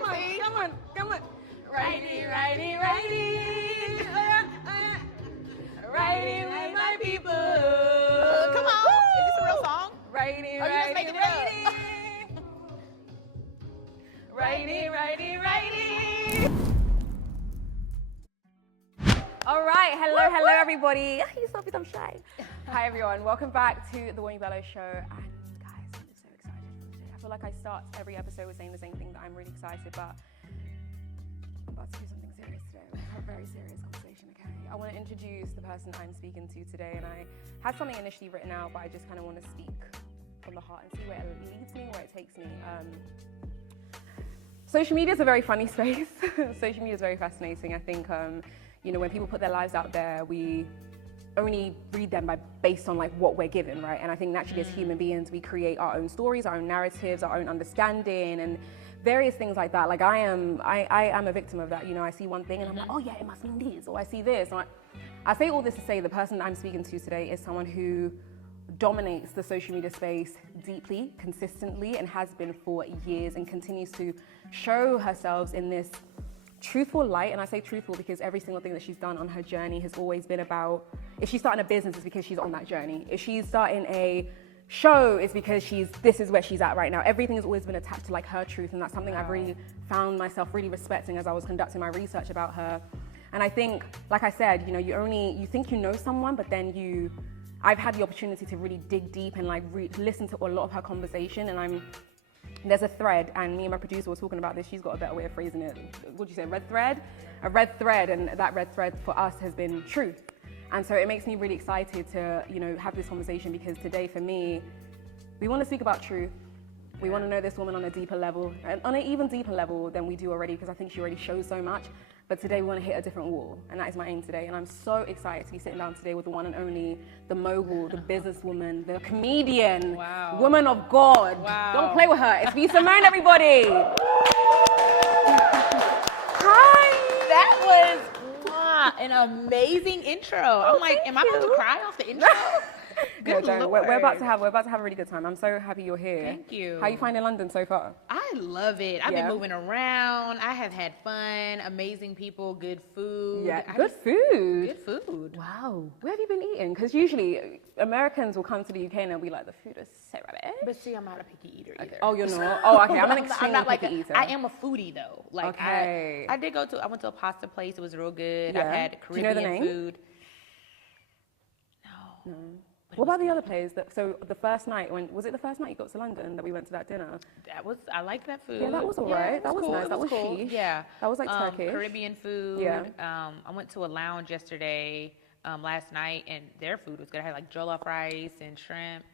Come on. Righty, righty, righty. Righty with my people. Come on. Is this a real song? Righty, Or you just making it up? Righty, righty, righty. All right, hello everybody. You saw me, I'm shy. Hi everyone, welcome back to the Wunmi Bello show. And guys, I'm so excited for today. I feel like I start every episode with saying the same thing, that I'm really excited, but I'm about to do something serious today. We're gonna have a very serious conversation, okay? I want to introduce the person I'm speaking to today, and I had something initially written out, but I just kind of want to speak from the heart and see where it leads me, where it takes me. Social media is a very funny space. Social media is very fascinating. I think, when people put their lives out there, we only read them based on like what we're given, right? And I think naturally as human beings, we create our own stories, our own narratives, our own understanding, and various things like that. Like I am a victim of that. I see one thing and I'm like, oh yeah, it must mean this, or I see this. I say all this to say the person I'm speaking to today is someone who dominates the social media space deeply, consistently, and has been for years, and continues to show herself in this truthful light. And I say truthful because every single thing that she's done on her journey has always been about, if she's starting a business, it's because she's on that journey. If she's starting a show, it's because this is where she's at right now. Everything has always been attached to like her truth, and that's something I've really found myself really respecting as I was conducting my research about her. And I think, like I said, you think you know someone, but then I've had the opportunity to really dig deep and like listen to a lot of her conversation, and there's a thread, and me and my producer were talking about this. She's got a better way of phrasing it. What'd you say, red thread? A red thread, and that red thread for us has been truth. And so it makes me really excited to, have this conversation, because today for me, we want to speak about truth. We want to know this woman on a deeper level, and on an even deeper level than we do already, because I think she already shows so much. But today we want to hit a different wall, and that is my aim today. And I'm so excited to be sitting down today with the one and only, the mogul, the businesswoman, the comedian, woman of God. Wow. Don't play with her. It's B Simone, everybody. Hi. That was an amazing intro. I'm like, am I about to cry off the intro? No, don't. We're about to have a really good time. I'm so happy you're here. Thank you. How are you finding London so far? I love it. I've been moving around. I have had fun, amazing people, good food. Yeah, good food. Good food. Wow. Where have you been eating? Because usually Americans will come to the UK and they'll be like, the food is so rubbish. But see, I'm not a picky eater either. Oh, you're not? Oh, okay. I'm an extremely picky eater. I am a foodie though. Like okay. I went to a pasta place. It was real good. Yeah. I've had Caribbean Do you know the name? food. No. What about the other place? So the first night, was it the first night you got to London that we went to that dinner? I liked that food. Yeah, that was all right. That was cool. nice. That was cool. chic. Yeah. That was like Turkish. Caribbean food. Yeah. I went to a lounge yesterday, last night, and their food was good. I had like jollof rice and shrimp.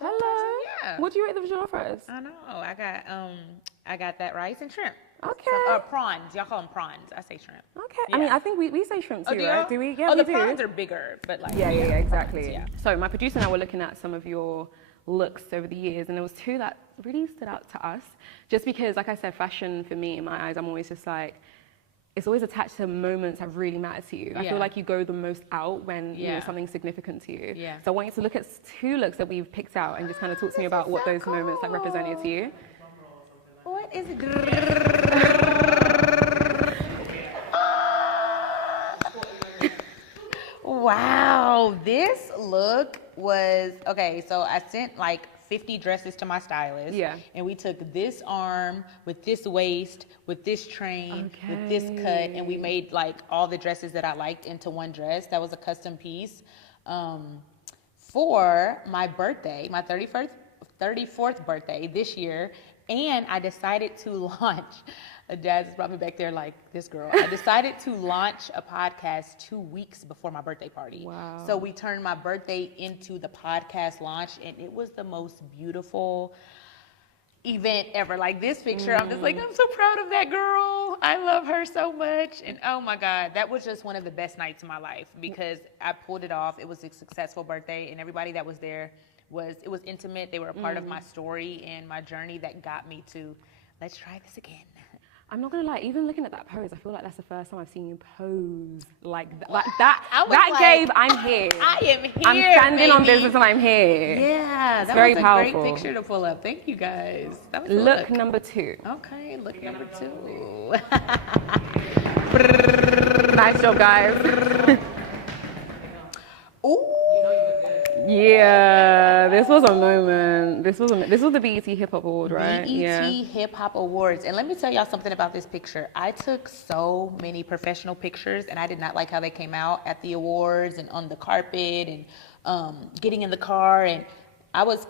Hello. Yeah. What do you rate the jollof rice? I know. I got that rice and shrimp. Okay. Prawns. Y'all call them prawns. I say shrimp. Okay. Yeah. I mean, I think we say shrimp too, right? Do we? Yeah, the we do. prawns are bigger, but like. Yeah, exactly. Prawns, yeah. So my producer and I were looking at some of your looks over the years, and there was two that really stood out to us. Just because, like I said, fashion for me, in my eyes, I'm always just like, it's always attached to moments that really matter to you. I feel like you go the most out when something's significant to you. Yeah. So I want you to look at two looks that we've picked out and just kind of talk to me about what those moments like represented to you. What is it? Wow, this look was, okay, so I sent like 50 dresses to my stylist. Yeah. And we took this arm with this waist, with this train, with this cut, and we made like all the dresses that I liked into one dress. That was a custom piece. For my birthday, my 34th birthday this year, and I decided to launch, Jazz brought me back there like this girl. I decided to launch a podcast 2 weeks before my birthday party. Wow. So we turned my birthday into the podcast launch, and it was the most beautiful event ever. Like this picture, I'm just like, I'm so proud of that girl. I love her so much. And oh my God, that was just one of the best nights of my life because I pulled it off. It was a successful birthday, and everybody that was there it was intimate. They were a part of my story and my journey that got me to, let's try this again. I'm not gonna lie, even looking at that pose, I feel like that's the first time I've seen you pose like that. Gabe, I'm here. I am here. I'm standing on baby. business and I'm here. Yeah, it's that very was a powerful. great picture to pull up. Thank you guys. That was Look number 2. Okay, look number 2. Nice job, guys. Ooh. Yeah, this was a moment. This was the BET Hip Hop Award, right? BET Hip Hop Awards. And let me tell y'all something about this picture. I took so many professional pictures, and I did not like how they came out at the awards and on the carpet and getting in the car. And I was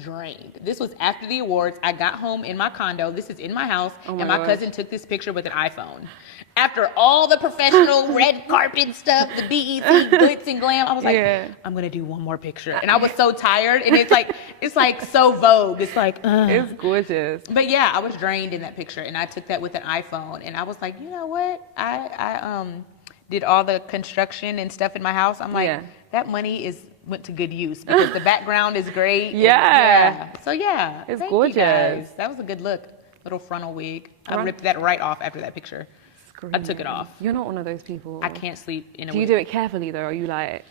drained. This was after the awards. I got home in my condo. This is in my house, and my cousin took this picture with an iPhone. After all the professional red carpet stuff, the BET glitz and glam, I was like, I'm gonna do one more picture. And I was so tired, and it's like so Vogue. It's like, it's gorgeous. But yeah, I was drained in that picture, and I took that with an iPhone, and I was like, you know what? I did all the construction and stuff in my house. I'm like, that money went to good use because the background is great. Yeah. So yeah, it's thank gorgeous. You guys. That was a good look. Little frontal wig. I ripped that right off after that picture. I took it off. You're not one of those people. I can't sleep in a Do you do it carefully though? Or are you like?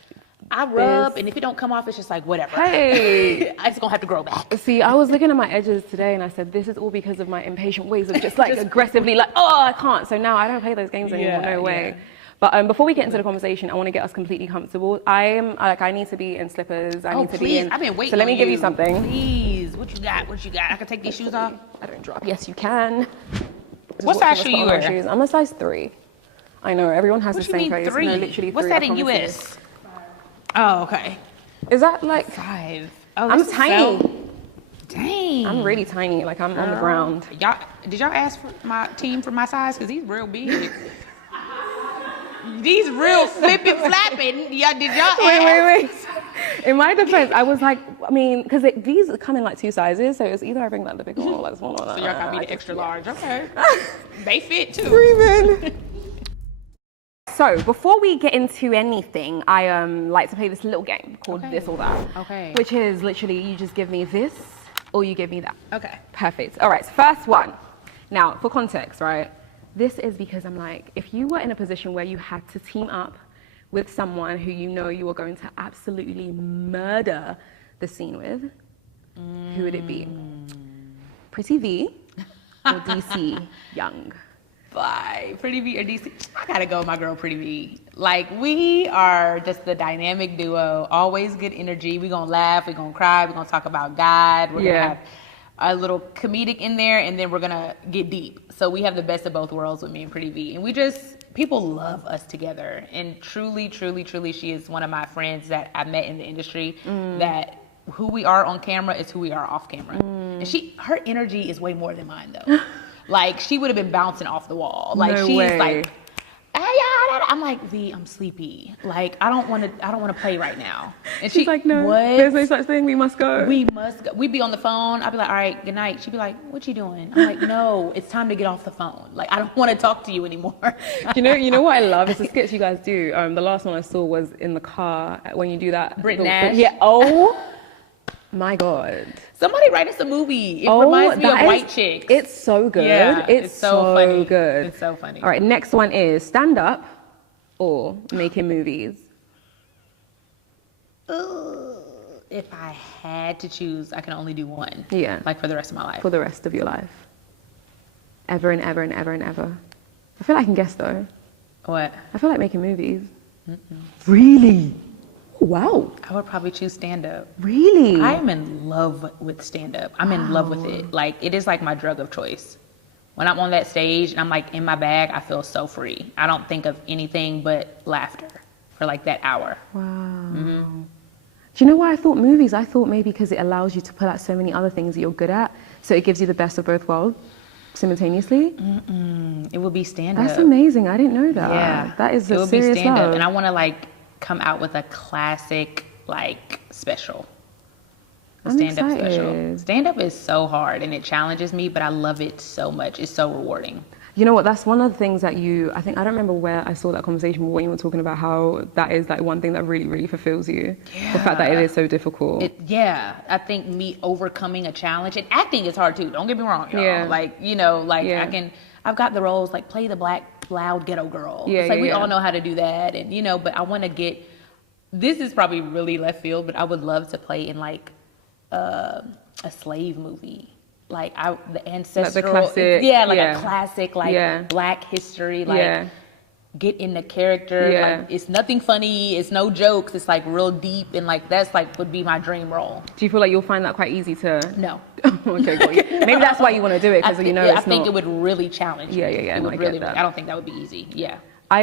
I rub, and if it don't come off, it's just like whatever. Hey, I just gonna have to grow back. See, I was looking at my edges today, and I said, this is all because of my impatient ways of just like aggressively like, oh, I can't. So now I don't play those games anymore. No way. But before we get into the conversation, I want to get us completely comfortable. I need to be in slippers. I need to be in. I've been waiting. So let me give you something. Please, what you got? What you got? I can take these shoes off. I don't drop. Yes, you can. What size shoe you wear? I'm a size 3. I know everyone has What the same face. 3? No, literally What's 3, that in US? Oh, okay. Is that like 5? Oh, I'm tiny. Dang. I'm really tiny. Like I'm on the ground. Did y'all ask for my team for my size? Because he's real big. These real flipping flapping. Yeah, did y'all ask? Wait. In my defense, I was like, I mean, because these come in like 2 sizes, so it's either I bring like the big one or like the small one. So y'all got me the extra large. Okay. They fit too. Screaming. So before we get into anything, I like to play this little game called This or That. Okay. Which is literally you just give me this or you give me that. Okay. Perfect. All right, so first one. Now, for context, right? This is because I'm like, if you were in a position where you had to team up with someone who you know you are going to absolutely murder the scene with, who would it be? Pretty V or DC Young? Bye. Pretty V or DC? I gotta go with my girl Pretty V. Like, we are just the dynamic duo, always good energy. We're gonna laugh, we're gonna cry, we're gonna talk about God, we're gonna have a little comedic in there, and then we're gonna get deep. So we have the best of both worlds with me and Pretty V. And people love us together. And truly, truly, truly, she is one of my friends that I met in the industry that who we are on camera is who we are off camera. And her energy is way more than mine though. Like, she would have been bouncing off the wall. Like, no she's way. like, hey, I'm like, V, I'm sleepy. Like, I don't want to play right now. And she's like, no, what? There's no such thing. We must go. We must go. We'd be on the phone. I'd be like, all right, good night. She'd be like, what you doing? I'm like, no, it's time to get off the phone. Like, I don't want to talk to you anymore. You know what I love? It's the skits you guys do. The last one I saw was in the car when you do that. Brit Nash. Yeah. Oh my God. Somebody write us a movie. It reminds me of White Chicks. It's so good. Yeah, it's so funny. good. It's so funny. All right, next one is stand up or making movies. If I had to choose, I can only do one. Yeah. Like, for the rest of my life. For the rest of your life. Ever and ever and ever and ever. I feel like I can guess though. What? I feel like making movies. Really? Wow. I would probably choose stand-up. Really? I am in love with stand-up. I'm in love with it. Like, it is like my drug of choice. When I'm on that stage and I'm like in my bag, I feel so free. I don't think of anything but laughter for like that hour. Wow. Do you know why I thought movies? I thought maybe because it allows you to pull out so many other things that you're good at. So it gives you the best of both worlds simultaneously. It would be stand-up. That's amazing. I didn't know that. Yeah. That is it a would serious be stand-up. love. And I want to like come out with a classic like special. A stand-up special. Stand-up is so hard and it challenges me, but I love it so much. It's so rewarding. You know what, that's one of the things that I don't remember where I saw that conversation, but when you were talking about how that is like one thing that really, really fulfills you. Yeah. The fact that it is so difficult. I think me overcoming a challenge, and acting is hard too, don't get me wrong, y'all. Yeah. Like, you know, like I've got the roles, like play the black, loud ghetto girl. Yeah, it's like, yeah, we yeah. all know how to do that. And, you know, but I want to get, this is probably really left field, but I would love to play in like a slave movie. Like the ancestral, like the classic, a classic, like black history, like get in the character. Like it's nothing funny, it's no jokes, it's like real deep, and like that's like would be my dream role. Do you feel like you'll find that quite easy to? No. Okay, cool. Maybe that's why you want to do it, because you know it's I think it would really challenge me. It would really. I don't think that would be easy. Yeah. I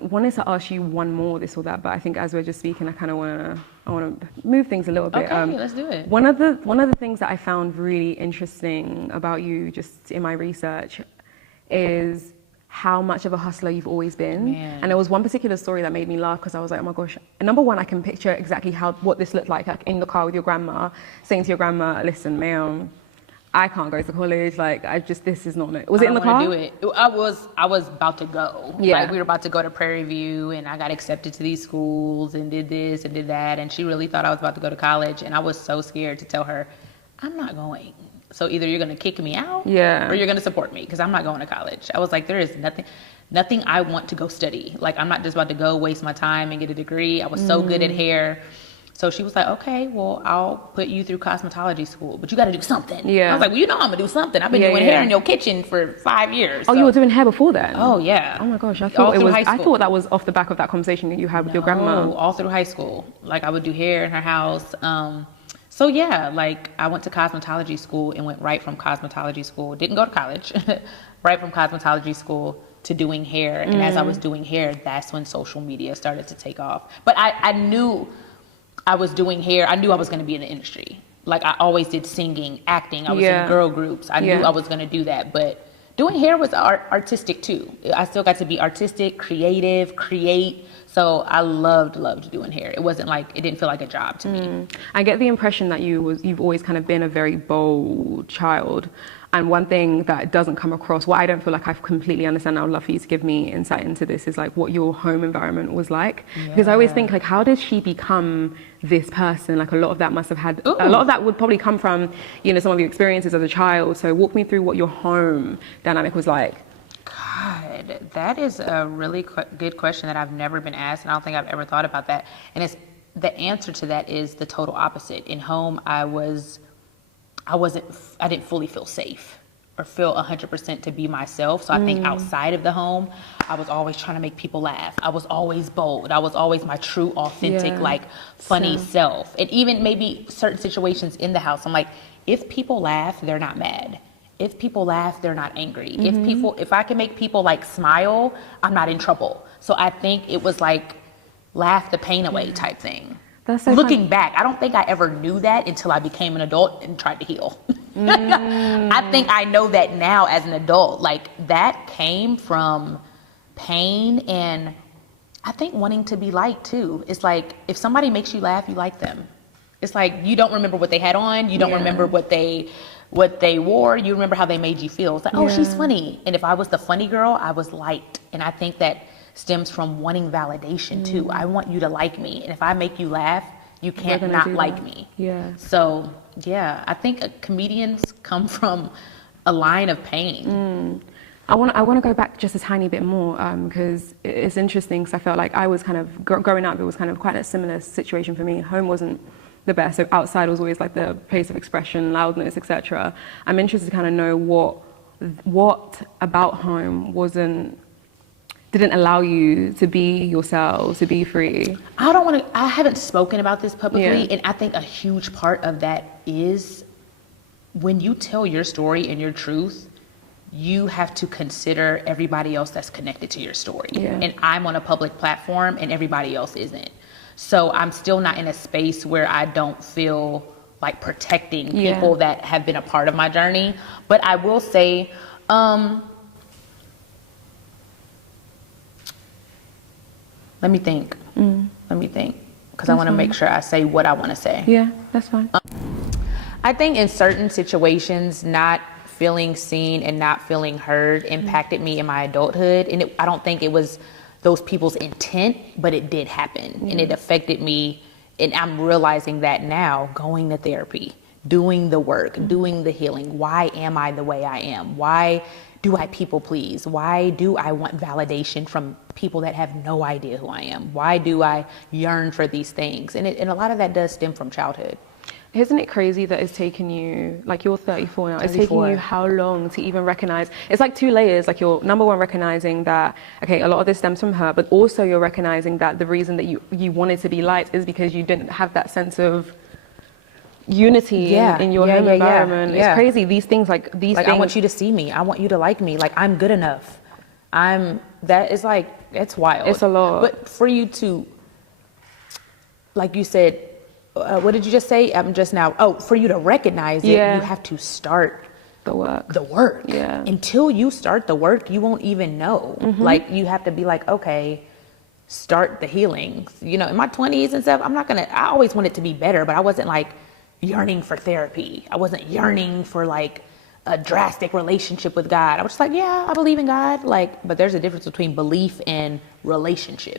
wanted to ask you one more, this or that, but I think as we're just speaking, I kind of want to move things a little bit. Okay, let's do it. One of the things that I found really interesting about you, just in my research, is how much of a hustler you've always been. Man. And there was one particular story that made me laugh, because I was like, oh my gosh. Number one, I can picture exactly what this looked like in the car with your grandma, saying to your grandma, listen, ma'am, I can't go to college. Like, this is not it. Was it in the car? Do it. I was about to go. Yeah. Like, we were about to go to Prairie View, and I got accepted to these schools and did this and did that. And she really thought I was about to go to college. And I was so scared to tell her, I'm not going. So either you're going to kick me out or you're going to support me, because I'm not going to college. I was like, there is nothing I want to go study. Like, I'm not just about to go waste my time and get a degree. I was so good at hair. So she was like, okay, well, I'll put you through cosmetology school, but you got to do something. Yeah. I was like, well, you know I'm going to do something. I've been doing hair in your kitchen for 5 years. Oh, so. You were doing hair before then? Oh, yeah. Oh, my gosh. I thought that was off the back of that conversation that you had with your grandma. No, all through high school. Like, I would do hair in her house. So, yeah, like, I went to cosmetology school and went right from cosmetology school. Didn't go to college. Right from cosmetology school to doing hair. And as I was doing hair, that's when social media started to take off. But I knew I was doing hair. I knew I was going to be in the industry. Like, I always did singing, acting. I was in girl groups. I knew I was going to do that. But doing hair was artistic too. I still got to be artistic, creative, create. So I loved doing hair. It wasn't like, it didn't feel like a job to me. I get the impression that you've always kind of been a very bold child. And one thing that doesn't come across, what I don't feel like I completely understand, I would love for you to give me insight into this, is like what your home environment was like. Because I always think, like, how did she become this person? Like, a lot of that must have had, a lot of that would probably come from, you know, some of your experiences as a child. So walk me through what your home dynamic was like. God, that is a really good question that I've never been asked, and I don't think I've ever thought about that. And the answer to that is the total opposite. In home, I didn't fully feel safe or feel 100% to be myself. So I think outside of the home, I was always trying to make people laugh. I was always bold. I was always my true, authentic, like, funny self. And even maybe certain situations in the house, I'm like, if people laugh, they're not mad. If people laugh, they're not angry. If I can make people like smile, I'm not in trouble. So I think it was like laugh the pain away type thing. That's so looking back, I don't think I ever knew that until I became an adult and tried to heal. I think I know that now as an adult. Like, that came from pain, and I think wanting to be liked too. It's like, if somebody makes you laugh, you like them. It's like, you don't remember what they had on, you don't remember what they wore, you remember how they made you feel. It's like, oh, she's funny. And if I was the funny girl, I was liked. And I think that stems from wanting validation too. I want you to like me. And if I make you laugh, you can't not like me. Yeah. So, yeah, I think comedians come from a line of pain. I want to go back just a tiny bit more, because it's interesting, because I felt like I was kind of, growing up, it was kind of quite a similar situation for me. Home wasn't the best. So outside was always like the place of expression, loudness, etc. I'm interested to kind of know what about home didn't allow you to be yourselves, to be free. I haven't spoken about this publicly, and I think a huge part of that is when you tell your story and your truth, you have to consider everybody else that's connected to your story. And I'm on a public platform and everybody else isn't. So I'm still not in a space where I don't feel like protecting people that have been a part of my journey. But I will say, let me think, because I want to make sure I say what I want to say. Yeah, that's fine. I think in certain situations, not feeling seen and not feeling heard impacted me in my adulthood. And I don't think it was those people's intent, but it did happen. And it affected me. And I'm realizing that now, going to therapy, doing the work, doing the healing. Why am I the way I am? Why do I people please? Why do I want validation from people that have no idea who I am? Why do I yearn for these things? And a lot of that does stem from childhood. Isn't it crazy that it's taken you, like you're 34 now, it's taken you how long to even recognize? It's like 2 layers, like you're number one recognizing that, okay, a lot of this stems from her, but also you're recognizing that the reason that you wanted to be liked is because you didn't have that sense of unity in your home environment. It's crazy. These things, like these things. I want you to see me. I want you to like me. Like I'm good enough. That is like, it's wild. It's a lot. But for you to, like you said, what did you just say? Just now. Oh, for you to recognize it, you have to start the work. Yeah. Until you start the work, you won't even know. Like you have to be like, okay, start the healing. You know, in my 20s and stuff, I always wanted to be better, but I wasn't like yearning for therapy. I wasn't yearning for like a drastic relationship with God. I was just like, yeah, I believe in God. Like, but there's a difference between belief and relationship.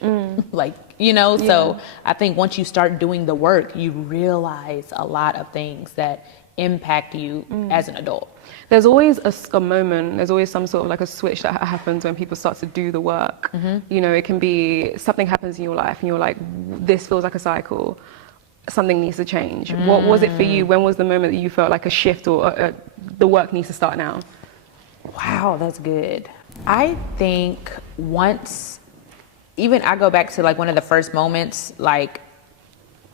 Like, you know, so I think once you start doing the work, you realize a lot of things that impact you as an adult. There's always a moment, there's always some sort of like a switch that happens when people start to do the work. You know, it can be something happens in your life and you're like, this feels like a cycle. Something needs to change. What was it for you? When was the moment that you felt like a shift or the work needs to start now? Wow, that's good. I think once, even I go back to like one of the first moments, like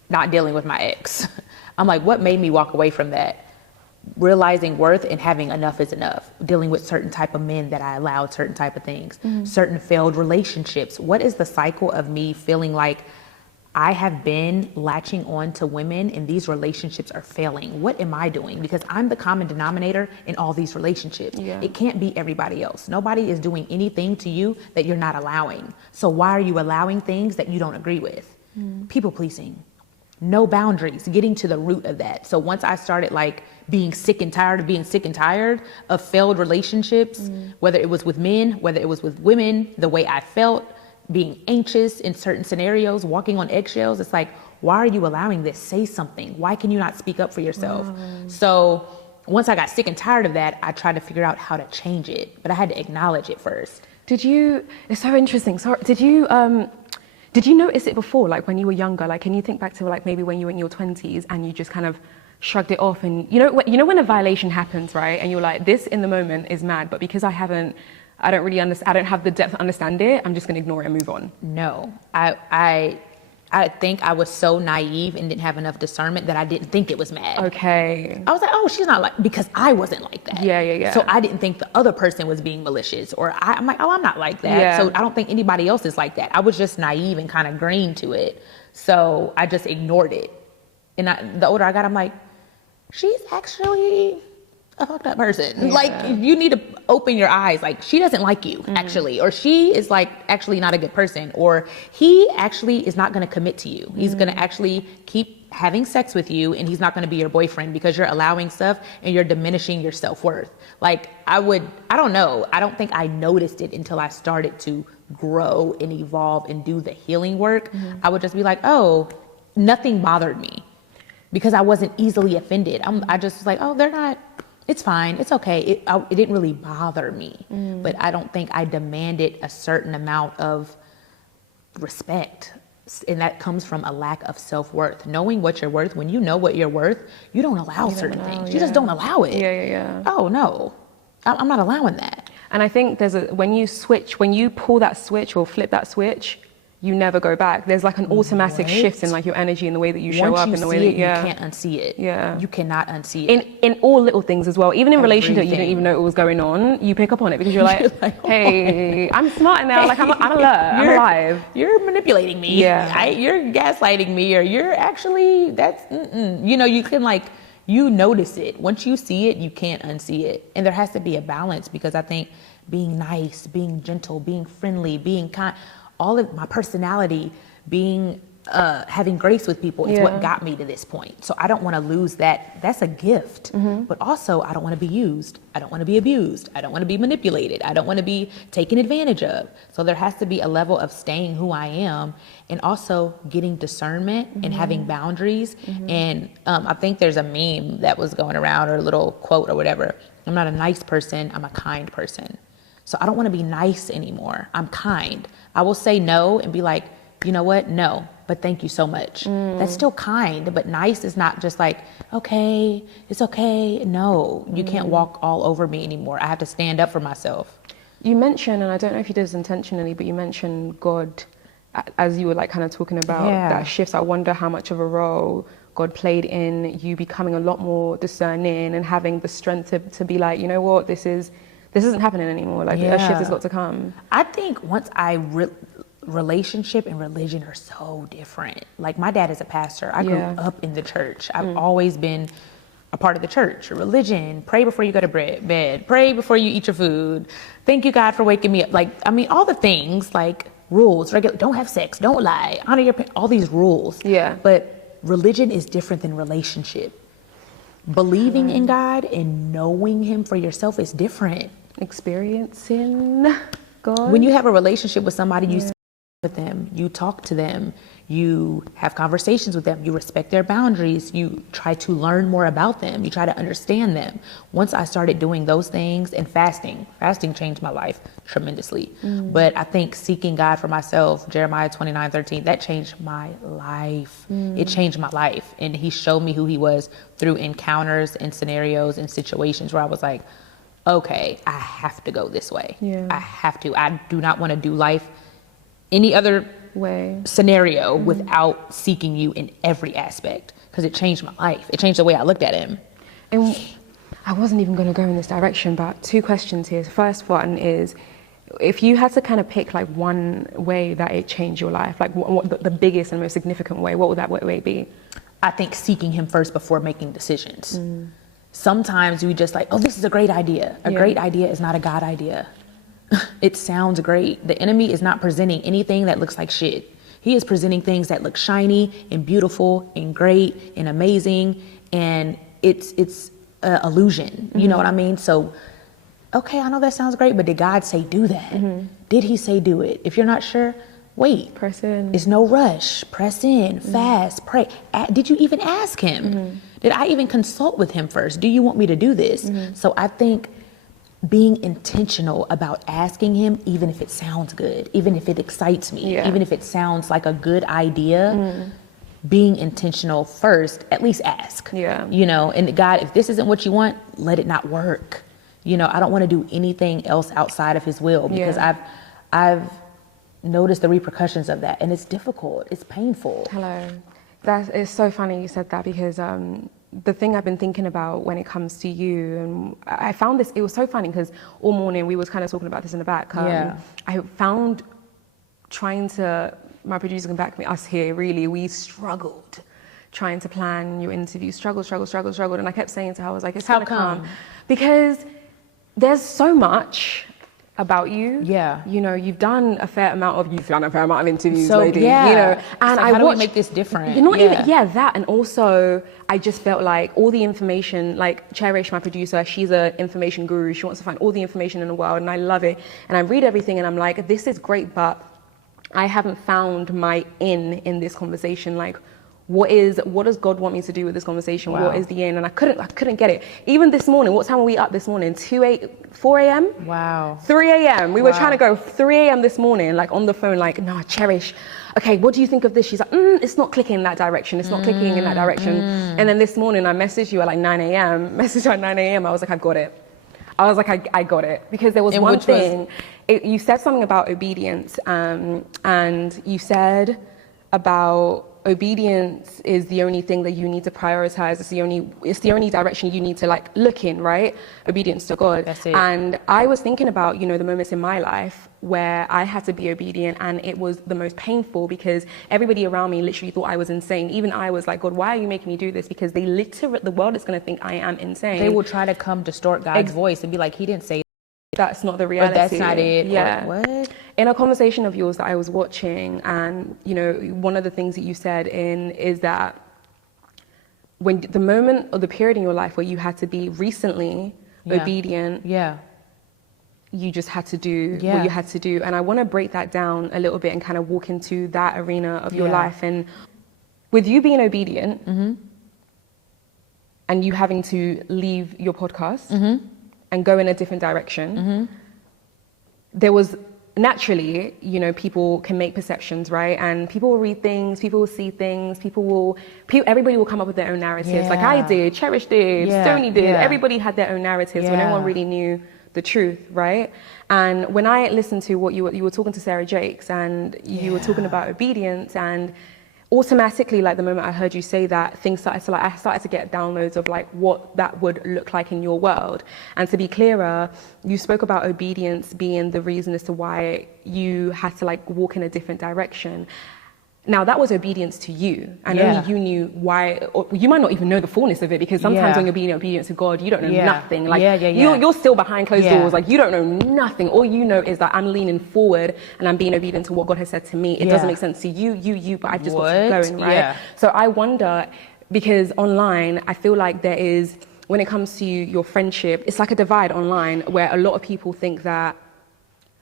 not dealing with my ex. I'm like, what made me walk away from that? Realizing worth and having enough is enough. Dealing with certain type of men that I allowed, certain type of things, certain failed relationships. What is the cycle of me feeling like I have been latching on to women and these relationships are failing? What am I doing? Because I'm the common denominator in all these relationships. It can't be everybody else. Nobody is doing anything to you that you're not allowing. So why are you allowing things that you don't agree with? People pleasing, no boundaries, getting to the root of that. So once I started like being sick and tired of being sick and tired of failed relationships, whether it was with men, whether it was with women, the way I felt, being anxious in certain scenarios, walking on eggshells. It's like, why are you allowing this? Say something. Why can you not speak up for yourself? So once I got sick and tired of that, I tried to figure out how to change it, but I had to acknowledge it first. It's so interesting. So did you notice it before? Like when you were younger, like, can you think back to like maybe when you were in your 20s and you just kind of shrugged it off and you know when a violation happens, right? And you're like, this in the moment is mad, but because I don't really understand, I don't have the depth to understand it, I'm just gonna ignore it and move on. No, I think I was so naive and didn't have enough discernment that I didn't think it was mad. Okay. I was like, oh, she's not like, because I wasn't like that. Yeah. So I didn't think the other person was being malicious, or I'm like, oh, I'm not like that. Yeah. So I don't think anybody else is like that. I was just naive and kind of green to it. So I just ignored it. And the older I got, I'm like, she's actually a fucked up person. Like, you need to open your eyes. Like, she doesn't like you, actually, or she is like actually not a good person, or he actually is not going to commit to you. He's going to actually keep having sex with you, and he's not going to be your boyfriend because you're allowing stuff and you're diminishing your self-worth. Like, I don't know. I don't think I noticed it until I started to grow and evolve and do the healing work. I would just be like, oh, nothing bothered me because I wasn't easily offended. I just was like, oh, they're not. It's fine. It's okay. It didn't really bother me, but I don't think I demanded a certain amount of respect. And that comes from a lack of self-worth. Knowing what you're worth, when you know what you're worth, you don't allow certain things. You just don't allow it. Yeah. Oh, no. I'm not allowing that. And I think when you pull that switch or flip that switch, you never go back. There's like an automatic shift in like your energy and the way that you show up and the way that you can't unsee it. Yeah. You cannot unsee it. In all little things as well. Even in relationship, you didn't even know what was going on. You pick up on it because you're like, hey, I'm smart now. Like I'm alert. I'm alive. You're manipulating me. Yeah. You're gaslighting me, or you're actually you can like, you notice it. Once you see it, you can't unsee it. And there has to be a balance, because I think being nice, being gentle, being friendly, being kind, all of my personality, being having grace with people is what got me to this point. So I don't want to lose that. That's a gift. But also, I don't want to be used. I don't want to be abused. I don't want to be manipulated. I don't want to be taken advantage of. So there has to be a level of staying who I am and also getting discernment and having boundaries. And I think there's a meme that was going around, or a little quote or whatever. I'm not a nice person. I'm a kind person. So I don't want to be nice anymore. I'm kind. I will say no and be like, you know what? No, but thank you so much. That's still kind, but nice is not just like, okay, it's okay. No, you can't walk all over me anymore. I have to stand up for myself. You mentioned, and I don't know if you did this intentionally, but you mentioned God as you were like kind of talking about that shifts. I wonder how much of a role God played in you becoming a lot more discerning and having the strength to be like, you know what, this isn't happening anymore. Like a shift has got to come. I think once relationship and religion are so different. Like my dad is a pastor. I grew up in the church. I've always been a part of the church. Religion, pray before you go to bed, pray before you eat your food. Thank you, God, for waking me up. Like, I mean, all the things, like rules, don't have sex, don't lie, honor your parents, all these rules. Yeah. But religion is different than relationship. Believing in God and knowing him for yourself is different. Experiencing God. When you have a relationship with somebody, you with them, you talk to them, you have conversations with them, you respect their boundaries, you try to learn more about them, you try to understand them. Once I started doing those things, and fasting changed my life tremendously. But I think seeking God for myself, Jeremiah 29:13, that changed my life. It changed my life. And he showed me who he was through encounters and scenarios and situations where I was like, okay, I have to go this way. I have to. I do not want to do life any other scenario without seeking you in every aspect, because it changed my life. It changed the way I looked at him. And I wasn't even going to go in this direction, but 2 questions here. The first one is, if you had to kind of pick like one way that it changed your life, like what the biggest and most significant way, what would that way be? I think seeking him first before making decisions. Sometimes we just like, oh, this is a great idea. A great idea is not a God idea. It sounds great. The enemy is not presenting anything that looks like shit. He is presenting things that look shiny and beautiful and great and amazing, and it's an illusion. You know what I mean? So, okay, I know that sounds great, but did God say do that? Did he say do it? If you're not sure, wait. Press in. It's no rush. Press in, fast, pray. Did you even ask him? Did I even consult with him first? Do you want me to do this? So I think being intentional about asking him, even if it sounds good, even if it excites me, even if it sounds like a good idea, being intentional first, at least ask. You know, and God, if this isn't what you want, let it not work. You know, I don't want to do anything else outside of his will, because I've noticed the repercussions of that, and it's difficult. It's painful. Hello. That is so funny you said that, because the thing I've been thinking about when it comes to you, and I found this, it was so funny because all morning we was kind of talking about this in the back. I found my producer can back me, us here, really, we struggled trying to plan your interview, struggled. And I kept saying to her, I was like, it's How gonna come? come. Because there's so much about you. You know, you've done a fair amount of interviews, So, lady. You know, and so I how do we watched, make this different? not even that, and also I just felt like all the information, like Cherish, my producer, she's an information guru. She wants to find all the information in the world, and I love it. And I read everything, and I'm like, this is great, but I haven't found my in this conversation. Like, what does God want me to do with this conversation? What is the in? And I couldn't get it. Even this morning, what time were we up this morning? 4 a.m. 3 a.m. We were trying to go 3 a.m. this morning, like on the phone, like, no, Cherish, okay, what do you think of this? She's like, it's not clicking in that direction. It's not clicking in that direction. And then this morning I messaged you at like 9 a.m. I was like, I got it. I was like, I got it. Because there was one thing, you said something about obedience, and you said about obedience is the only thing that you need to prioritize. It's the only direction you need to like look in, right? Obedience to God. That's it. And I was thinking about, you know, the moments in my life where I had to be obedient, and it was the most painful because everybody around me literally thought I was insane. Even I was like, God, why are you making me do this? Because the world is going to think I am insane. They will try to distort God's voice and be like, he didn't say that's not the reality. or that's not it. Yeah. Or, what? In a conversation of yours that I was watching, and you know, one of the things that you said is that when the moment or the period in your life where you had to be recently obedient, you just had to do what you had to do. And I want to break that down a little bit and kind of walk into that arena of your life. And with you being obedient and you having to leave your podcast and go in a different direction, there was naturally, you know, people can make perceptions, right? And people will read things, people will see things, everybody will come up with their own narratives. Like I did, Cherish did, Stoney did. Everybody had their own narratives, but no one really knew the truth, right? And when I listened to what you were talking to Sarah Jakes, and you were talking about obedience, and automatically, like the moment I heard you say that, things started to I started to get downloads of like what that would look like in your world. And to be clearer, you spoke about obedience being the reason as to why you had to like walk in a different direction. Now that was obedience to you, and only you knew why. Or you might not even know the fullness of it, because sometimes when you're being obedient to God, you don't know nothing. Like you're still behind closed doors. Like you don't know nothing. All you know is that I'm leaning forward and I'm being obedient to what God has said to me. It doesn't make sense to you, but I've just got to keep going, right? So I wonder, because online, I feel like there is, when it comes to your friendship, it's like a divide online where a lot of people think that,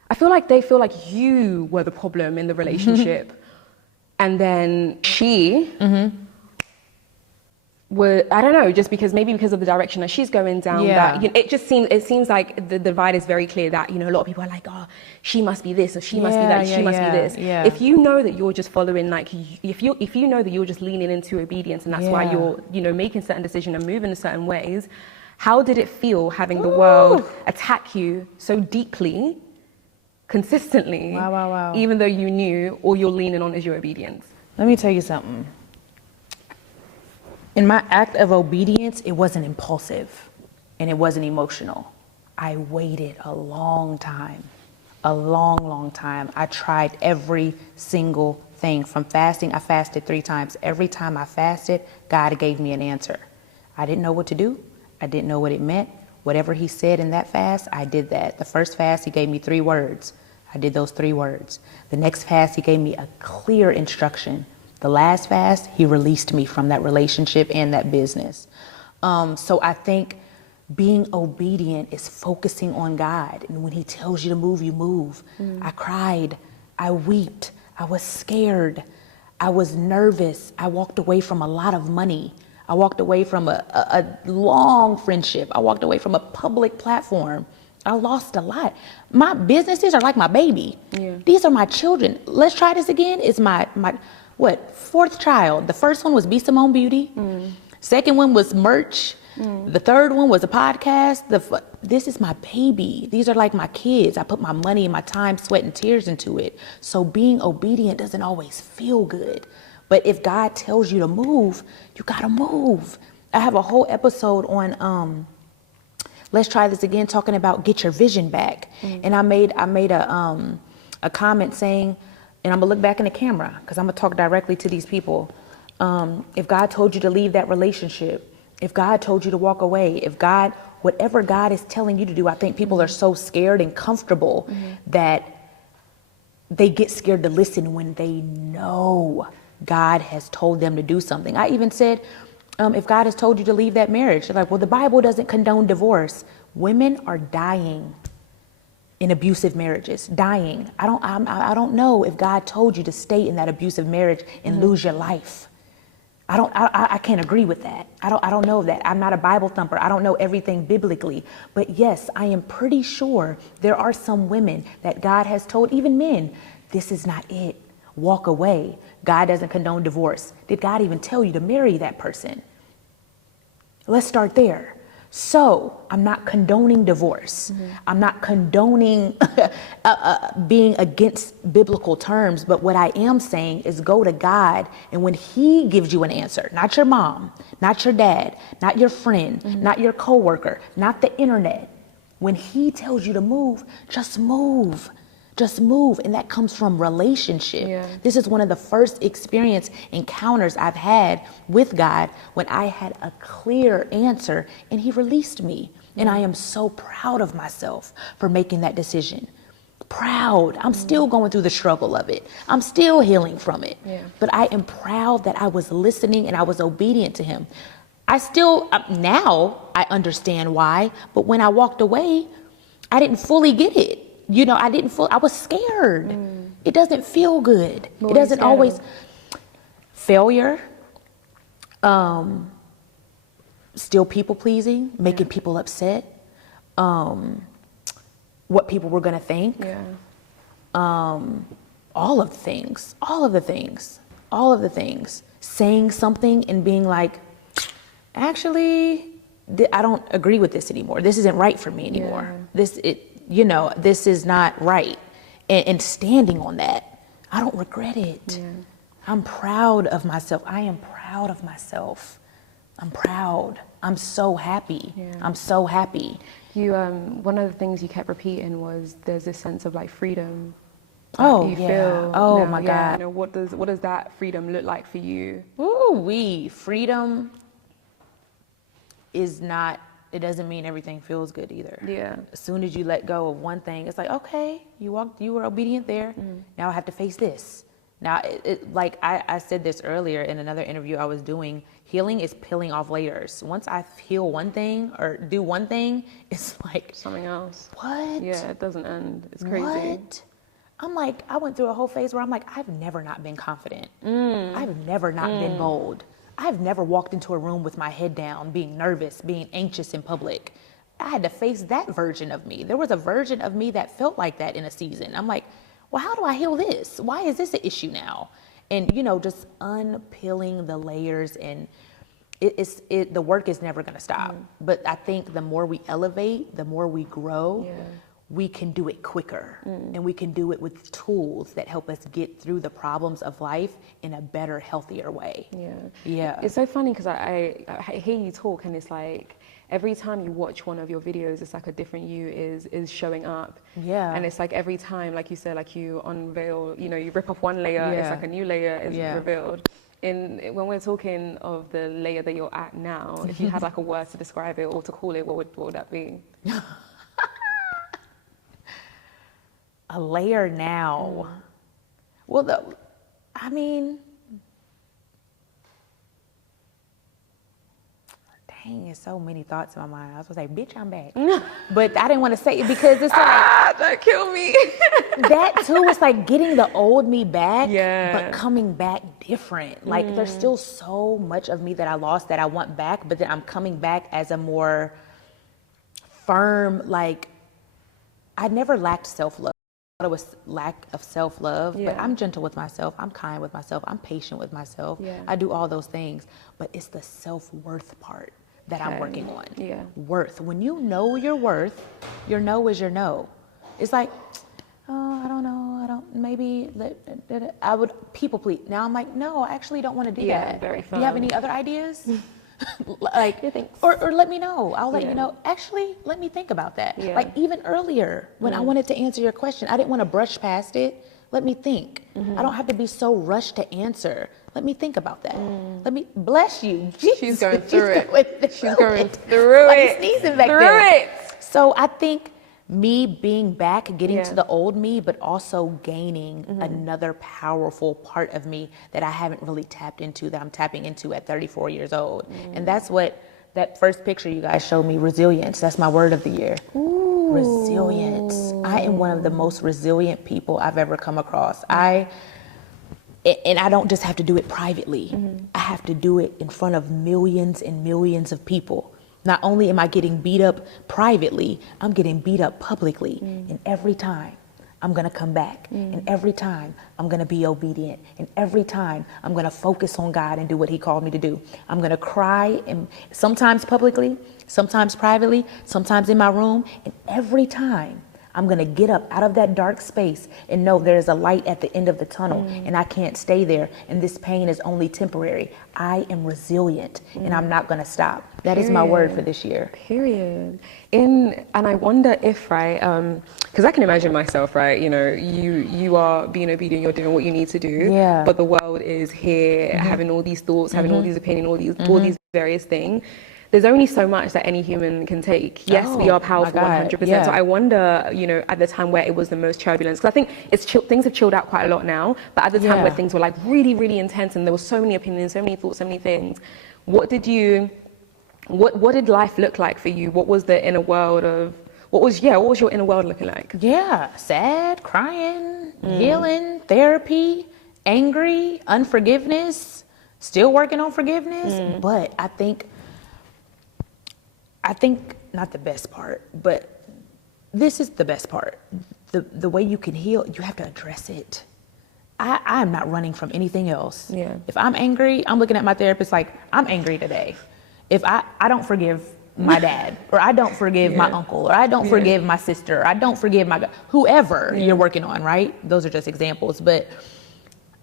I feel like they feel like you were the problem in the relationship. And then she I don't know, just because of the direction that she's going down, that you know, it seems like the divide is very clear, that, you know, a lot of people are like, oh, she must be this, or she must be that, she must be this. If you know that you're just following, like, if you know that you're just leaning into obedience, and that's why you're, you know, making certain decisions and moving in certain ways, how did it feel having the world attack you so deeply, consistently, even though you knew all you're leaning on is your obedience? Let me tell you something. In my act of obedience, it wasn't impulsive and it wasn't emotional. I waited a long time, a long time. I tried every single thing. From fasting, I fasted 3 times. Every time I fasted, God gave me an answer. I didn't know what to do. I didn't know what it meant. Whatever he said in that fast, I did that. The first fast, he gave me 3 words. I did those 3 words. The next fast, he gave me a clear instruction. The last fast, he released me from that relationship and that business. So I think being obedient is focusing on God. And when he tells you to move, you move. I cried. I wept. I was scared. I was nervous. I walked away from a lot of money. I walked away from a long friendship. I walked away from a public platform. I lost a lot. My businesses are like my baby. These are my children. Let's try this again. It's my 4th child. The first one was B Simone Beauty. Second one was merch. The third one was a podcast. This is my baby. These are like my kids. I put my money, my time, sweat, and tears into it. So being obedient doesn't always feel good. But if God tells you to move, you gotta move. I have a whole episode on Let's Try This Again, talking about get your vision back. And I made a comment saying, and I'm gonna look back in the camera because I'm gonna talk directly to these people. If God told you to leave that relationship, if God told you to walk away, whatever God is telling you to do, I think people are so scared and comfortable that they get scared to listen when they know God has told them to do something. I even said, if God has told you to leave that marriage, they're like, well, the Bible doesn't condone divorce. Women are dying in abusive marriages, dying. I don't know if God told you to stay in that abusive marriage and lose your life. I can't agree with that. I don't know that. I'm not a Bible thumper. I don't know everything biblically. But yes, I am pretty sure there are some women that God has told, even men, this is not it. Walk away. God doesn't condone divorce. Did God even tell you to marry that person? Let's start there. So I'm not condoning divorce. I'm not condoning being against biblical terms. But what I am saying is go to God. And when he gives you an answer, not your mom, not your dad, not your friend, not your coworker, not the internet. When he tells you to move, just move. Just move. And that comes from relationship. This is one of the first encounters I've had with God when I had a clear answer and he released me. And I am so proud of myself for making that decision. proud. I'm still going through the struggle of it. I'm still healing from it. Yeah. But I am proud that I was listening and I was obedient to him. I still, now I understand why, but when I walked away, I didn't fully get it. You know, I was scared. It doesn't feel good. What It were you doesn't scared always, of? failure, still people pleasing, making people upset, what people were gonna think, Yeah. all of the things, saying something and being like, actually, I don't agree with this anymore. This isn't right for me anymore. Yeah. This is not right. And standing on that, I don't regret it. Yeah. I'm proud of myself. I am proud of myself. I'm proud. I'm so happy. Yeah. I'm so happy. You, one of the things you kept repeating was there's this sense of like freedom. Oh, you yeah. feel Oh, now. my Yeah. God. You know, what does that freedom look like for you? Ooh, freedom is not, it doesn't mean everything feels good either. Yeah. As soon as you let go of one thing, it's like, okay, you were obedient there. Now I have to face this. Now, like I said this earlier in another interview I was doing, healing is peeling off layers. Once I heal one thing or do one thing, it's like, Something else. what? Yeah, it doesn't end. It's crazy. What? I'm like, I went through a whole phase where I'm like, I've never not been confident. I've never not been bold. I've never walked into a room with my head down, being nervous, being anxious in public. I had to face that version of me. There was a version of me that felt like that in a season. I'm like, well, how do I heal this? Why is this an issue now? And, just unpeeling the layers, and the work is never going to stop. But I think the more we elevate, the more we grow, we can do it quicker, and we can do it with tools that help us get through the problems of life in a better, healthier way. Yeah. It's so funny because I hear you talk, and it's like every time you watch one of your videos, it's like a different you is showing up. Yeah. And it's like every time, like you said, like you unveil, you rip off one layer, it's like a new layer is revealed. When we're talking of the layer that you're at now, if you had like a word to describe it or to call it, what would that be? A layer now. Well, dang, there's so many thoughts in my mind. I was gonna say, bitch, I'm back. But I didn't want to say it because it's like, don't kill me. that too, it's like getting the old me back, Yeah. but coming back different. Like there's still so much of me that I lost that I want back, but then I'm coming back as a more firm, like, I never lacked self-love. It was lack of self-love, but I'm gentle with myself. I'm kind with myself. I'm patient with myself. I do all those things, but it's the self-worth part that I'm working on. Worth. When you know your worth, your no is your no. It's like, oh, I don't know. Maybe I would people please. Now I'm like, no, I actually don't want to do that. Very Do you have any other ideas? Like, thanks. or let me know. I'll let you know. Actually, let me think about that. Like even earlier when I wanted to answer your question, I didn't want to brush past it. Let me think. I don't have to be so rushed to answer. Let me think about that. Let me bless you. She's going through it. She's going it. through Like it. sneezing back through there. it. So I think me being back, getting to the old me, but also gaining another powerful part of me that I haven't really tapped into, that I'm tapping into at 34 years old. And that's what that first picture you guys showed me, resilience. That's my word of the year. Ooh. Resilience. I am one of the most resilient people I've ever come across. And I don't just have to do it privately. I have to do it in front of millions and millions of people. Not only am I getting beat up privately, I'm getting beat up publicly. And every time I'm gonna come back. And every time I'm gonna be obedient. And every time I'm gonna focus on God and do what He called me to do. I'm gonna cry, and sometimes publicly, sometimes privately, sometimes in my room. And every time I'm gonna get up out of that dark space and know there's a light at the end of the tunnel, and I can't stay there, and this pain is only temporary. I am resilient, and I'm not gonna stop. That is my word for this year. Period. And I wonder if, right, because I can imagine myself, right, you are being obedient, you're doing what you need to do, but the world is here having all these thoughts, having all these opinions, all these various things. there's only so much that any human can take. Yes, we are powerful, 100%. Yeah. So I wonder, you know, at the time where it was the most turbulence, because I think things have chilled out quite a lot now, but at the time where things were like really, really intense and there were so many opinions, so many thoughts, so many things, what did life look like for you? What was the inner world of, what was your inner world looking like? Yeah, sad, crying, healing, therapy, angry, unforgiveness, still working on forgiveness. But I think not the best part, but this is the best part. The way you can heal, you have to address it. I'm not running from anything else. Yeah. If I'm angry, I'm looking at my therapist like, I'm angry today. If I don't forgive my dad, or I don't forgive my uncle, or I don't forgive my sister, or I don't forgive my whoever you're working on, right? Those are just examples. But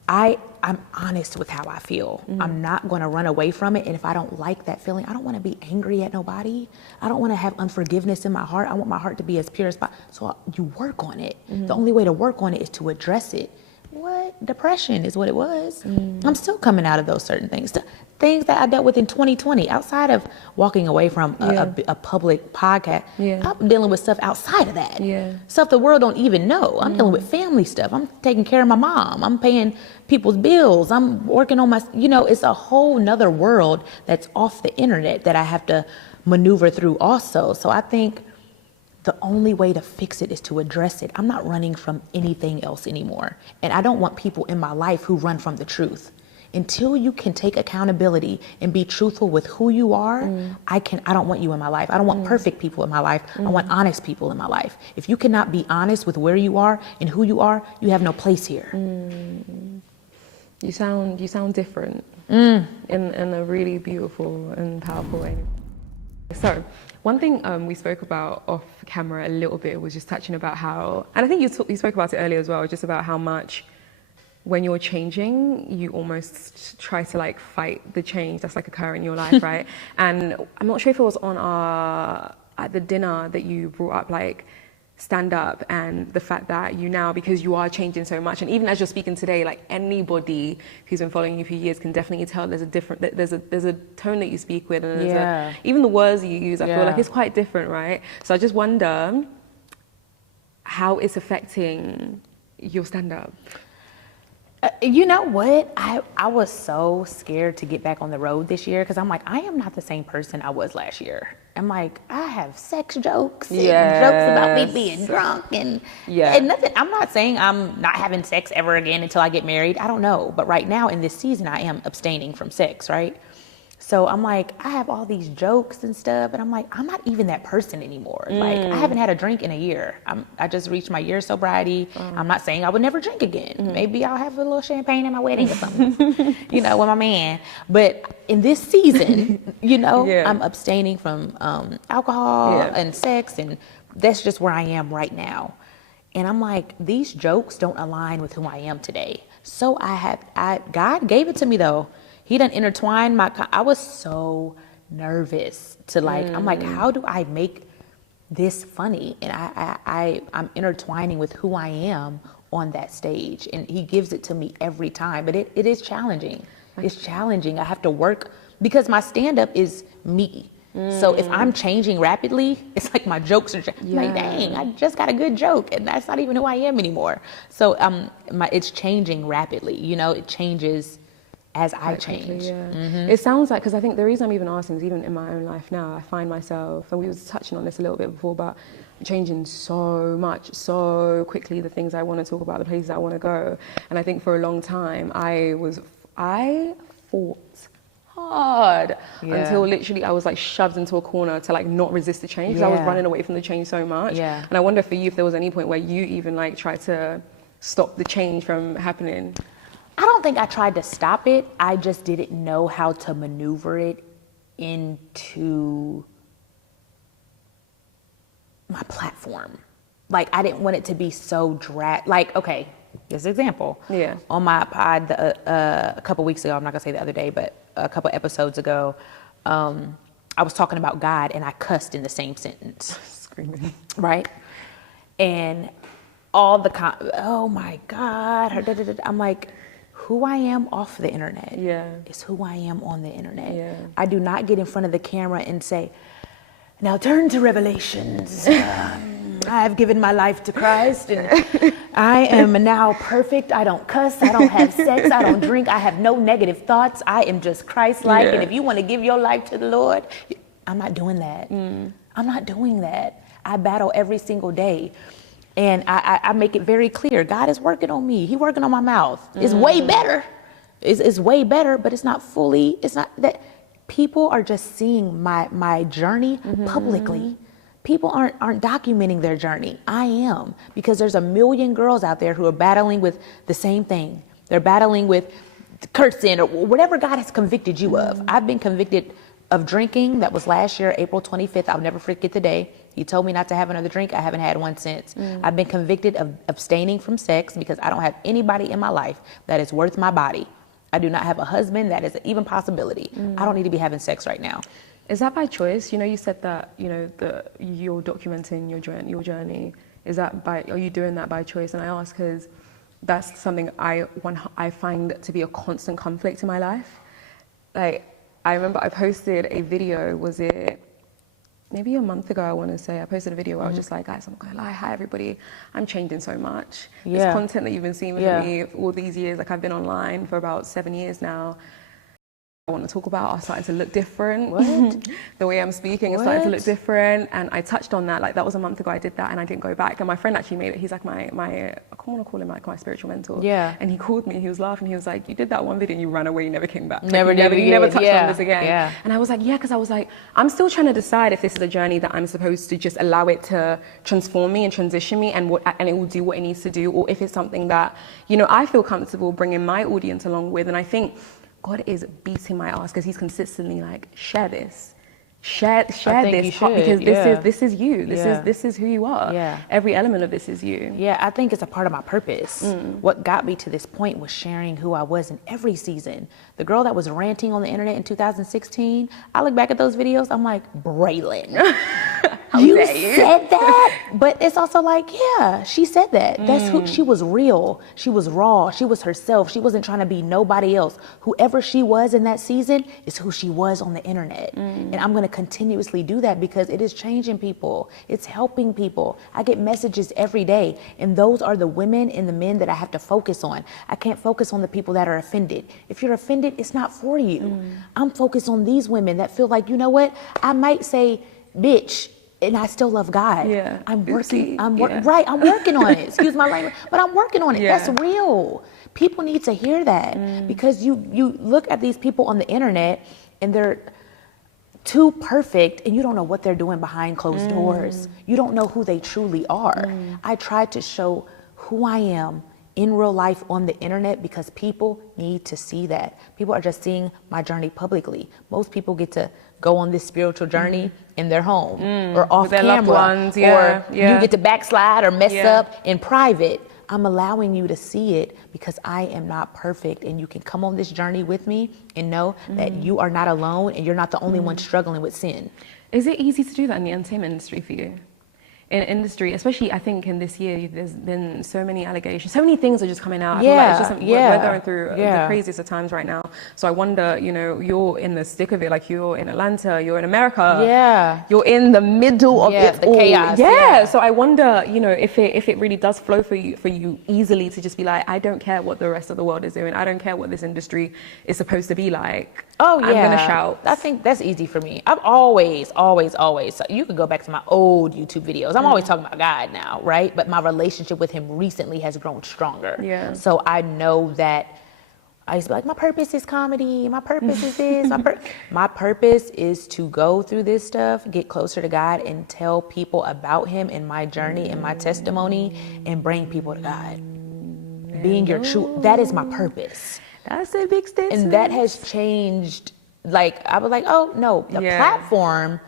I'm honest with how I feel. I'm not going to run away from it. And if I don't like that feeling, I don't want to be angry at nobody. I don't want to have unforgiveness in my heart. I want my heart to be as pure as possible. So you work on it. The only way to work on it is to address it. Depression is what it was. I'm still coming out of those certain things. Things that I dealt with in 2020, outside of walking away from a public podcast. I'm dealing with stuff outside of that. Stuff the world don't even know. I'm dealing with family stuff. I'm taking care of my mom. I'm paying people's bills. I'm working on my, it's a whole nother world that's off the internet that I have to maneuver through also. So I think the only way to fix it is to address it. I'm not running from anything else anymore. And I don't want people in my life who run from the truth. Until you can take accountability and be truthful with who you are, I don't want you in my life. I don't want perfect people in my life. I want honest people in my life. If you cannot be honest with where you are and who you are, you have no place here. You sound different in a really beautiful and powerful way. So one thing we spoke about off camera a little bit was just touching about how, and I think you spoke about it earlier as well, just about how much when you're changing, you almost try to like fight the change that's like occurring in your life, right? And I'm not sure if it was at the dinner that you brought up like stand up and the fact that you now, because you are changing so much, and even as you're speaking today, like anybody who's been following you for years can definitely tell there's a tone that you speak with, and even the words you use, I feel like it's quite different, right? So I just wonder how it's affecting your stand up. You know what? I was so scared to get back on the road this year because I'm like, I am not the same person I was last year. I'm like, I have sex jokes and jokes about me being drunk and nothing. I'm not saying I'm not having sex ever again until I get married. I don't know. But right now in this season, I am abstaining from sex, right? So I'm like, I have all these jokes and stuff, and I'm like, I'm not even that person anymore. Like, I haven't had a drink in a year. I just reached my year of sobriety. I'm not saying I would never drink again. Maybe I'll have a little champagne at my wedding or something, with my man. But in this season, I'm abstaining from alcohol and sex, and that's just where I am right now. And I'm like, these jokes don't align with who I am today. So God gave it to me though. He done intertwined I was so nervous to I'm like, how do I make this funny? And I'm intertwining with who I am on that stage. And he gives it to me every time, but it is challenging. It's challenging. I have to work because my stand-up is me. So if I'm changing rapidly, it's like my jokes are like, dang, I just got a good joke and that's not even who I am anymore. So it's changing rapidly, it changes as I change. It sounds like, because I think the reason I'm even asking is even in my own life now, I find myself, and we were touching on this a little bit before, but changing so much, so quickly, the things I want to talk about, the places I want to go. And I think for a long time, I fought hard until literally I was like shoved into a corner to like not resist the change because I was running away from the change so much. And I wonder for you if there was any point where you even like tried to stop the change from happening. I don't think I tried to stop it. I just didn't know how to maneuver it into my platform. Like, I didn't want it to be so like, okay, this example. On my pod a couple weeks ago, I'm not gonna say the other day, but a couple episodes ago, I was talking about God and I cussed in the same sentence. Screaming. Right? And all the, oh my God, I'm like, who I am off the internet is who I am on the internet. Yeah. I do not get in front of the camera and say, now turn to Revelations. I have given my life to Christ and I am now perfect. I don't cuss. I don't have sex. I don't drink. I have no negative thoughts. I am just Christ-like. And if you want to give your life to the Lord, I'm not doing that. I'm not doing that. I battle every single day. And I make it very clear, God is working on me. He's working on my mouth. It's way better. It's way better, but it's not fully, it's not that people are just seeing my journey publicly. People aren't documenting their journey. I am, because there's a million girls out there who are battling with the same thing. They're battling with cursing or whatever God has convicted you of. I've been convicted of drinking. That was last year, April 25th. I'll never forget the day. He told me not to have another drink. I haven't had one since. I've been convicted of abstaining from sex because I don't have anybody in my life that is worth my body. I do not have a husband that is even possibility. I don't need to be having sex right now. Is that by choice? You know, you said that, you know, you're documenting your journey. Is that are you doing that by choice? And I ask because that's something I find to be a constant conflict in my life. Like, I remember I posted a video, was it maybe a month ago, I want to say. I posted a video where I was just like, guys, I'm not going to lie. Hi, everybody. I'm changing so much. This content that you've been seeing with me for all these years, like I've been online for about 7 years now. I want to talk about are starting to look different. What? The way I'm speaking is starting to look different. And I touched on that. Like, that was a month ago I did that and I didn't go back. And my friend actually made it. He's like I want to call him like my spiritual mentor. Yeah. And he called me. He was laughing. He was like, you did that one video and you ran away. You never came back. Like, Never you never touched on this again. Yeah. And I was like, yeah, because I was like, I'm still trying to decide if this is a journey that I'm supposed to just allow it to transform me and transition me and it will do what it needs to do, or if it's something that, you know, I feel comfortable bringing my audience along with. And I think God is beating my ass because he's consistently like, share this. Share this part, because this is you. This is who you are. Yeah. Every element of this is you. Yeah, I think it's a part of my purpose. What got me to this point was sharing who I was in every season. The girl that was ranting on the internet in 2016, I look back at those videos, I'm like, Braylon. You said that? But it's also like, yeah, she said that. That's who she was. Real. She was raw. She was herself. She wasn't trying to be nobody else. Whoever she was in that season is who she was on the internet. And I'm going to continuously do that because it is changing people. It's helping people. I get messages every day, and those are the women and the men that I have to focus on. I can't focus on the people that are offended. If you're offended, it's not for you. I'm focused on these women that feel like, you know what? I might say, bitch, and I still love God. Yeah. I'm working. Right. I'm working on it. Excuse my language, but I'm working on it. That's real. People need to hear that because you look at these people on the internet and they're too perfect and you don't know what they're doing behind closed doors. You don't know who they truly are. I try to show who I am in real life on the internet because people need to see that. People are just seeing my journey publicly. Most people get to go on this spiritual journey in their home or off camera, or you get to backslide or mess up in private. I'm allowing you to see it because I am not perfect, and you can come on this journey with me and know that you are not alone and you're not the only one struggling with sin. Is it easy to do that in the entertainment industry for you? In industry, especially I think in this year, there's been so many allegations, so many things are just coming out. I feel like it's just, we're going through the craziest of times right now. So I wonder, you know, you're in the thick of it, like you're in Atlanta, you're in America, you're in the middle of it, the all. chaos. So I wonder, you know, if it really does flow for you easily to just be like, I don't care what the rest of the world is doing. I don't care what this industry is supposed to be like. Oh yeah, I'm gonna shout. I think that's easy for me. I've always, so you can go back to my old YouTube videos. I'm always talking about God now, right? But my relationship with him recently has grown stronger. Yeah. So I know that I used to be like, my purpose is comedy. My purpose is this. My purpose is to go through this stuff, get closer to God, and tell people about him and my journey and my testimony, and bring people to God. Being your true, that is my purpose. That's a big statement. And that has changed. Like, I was like, oh no, the platform,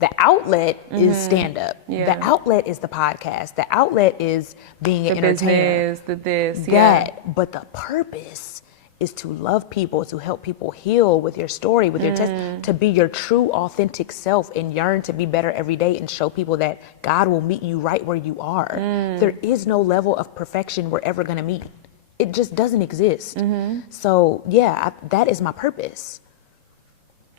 the outlet is stand-up. The outlet is the podcast. The outlet is being an entertainer. But the purpose is to love people, to help people heal with your story, with your to be your true, authentic self, and yearn to be better every day and show people that God will meet you right where you are. There is no level of perfection we're ever gonna meet. it just doesn't exist. So yeah, that is my purpose.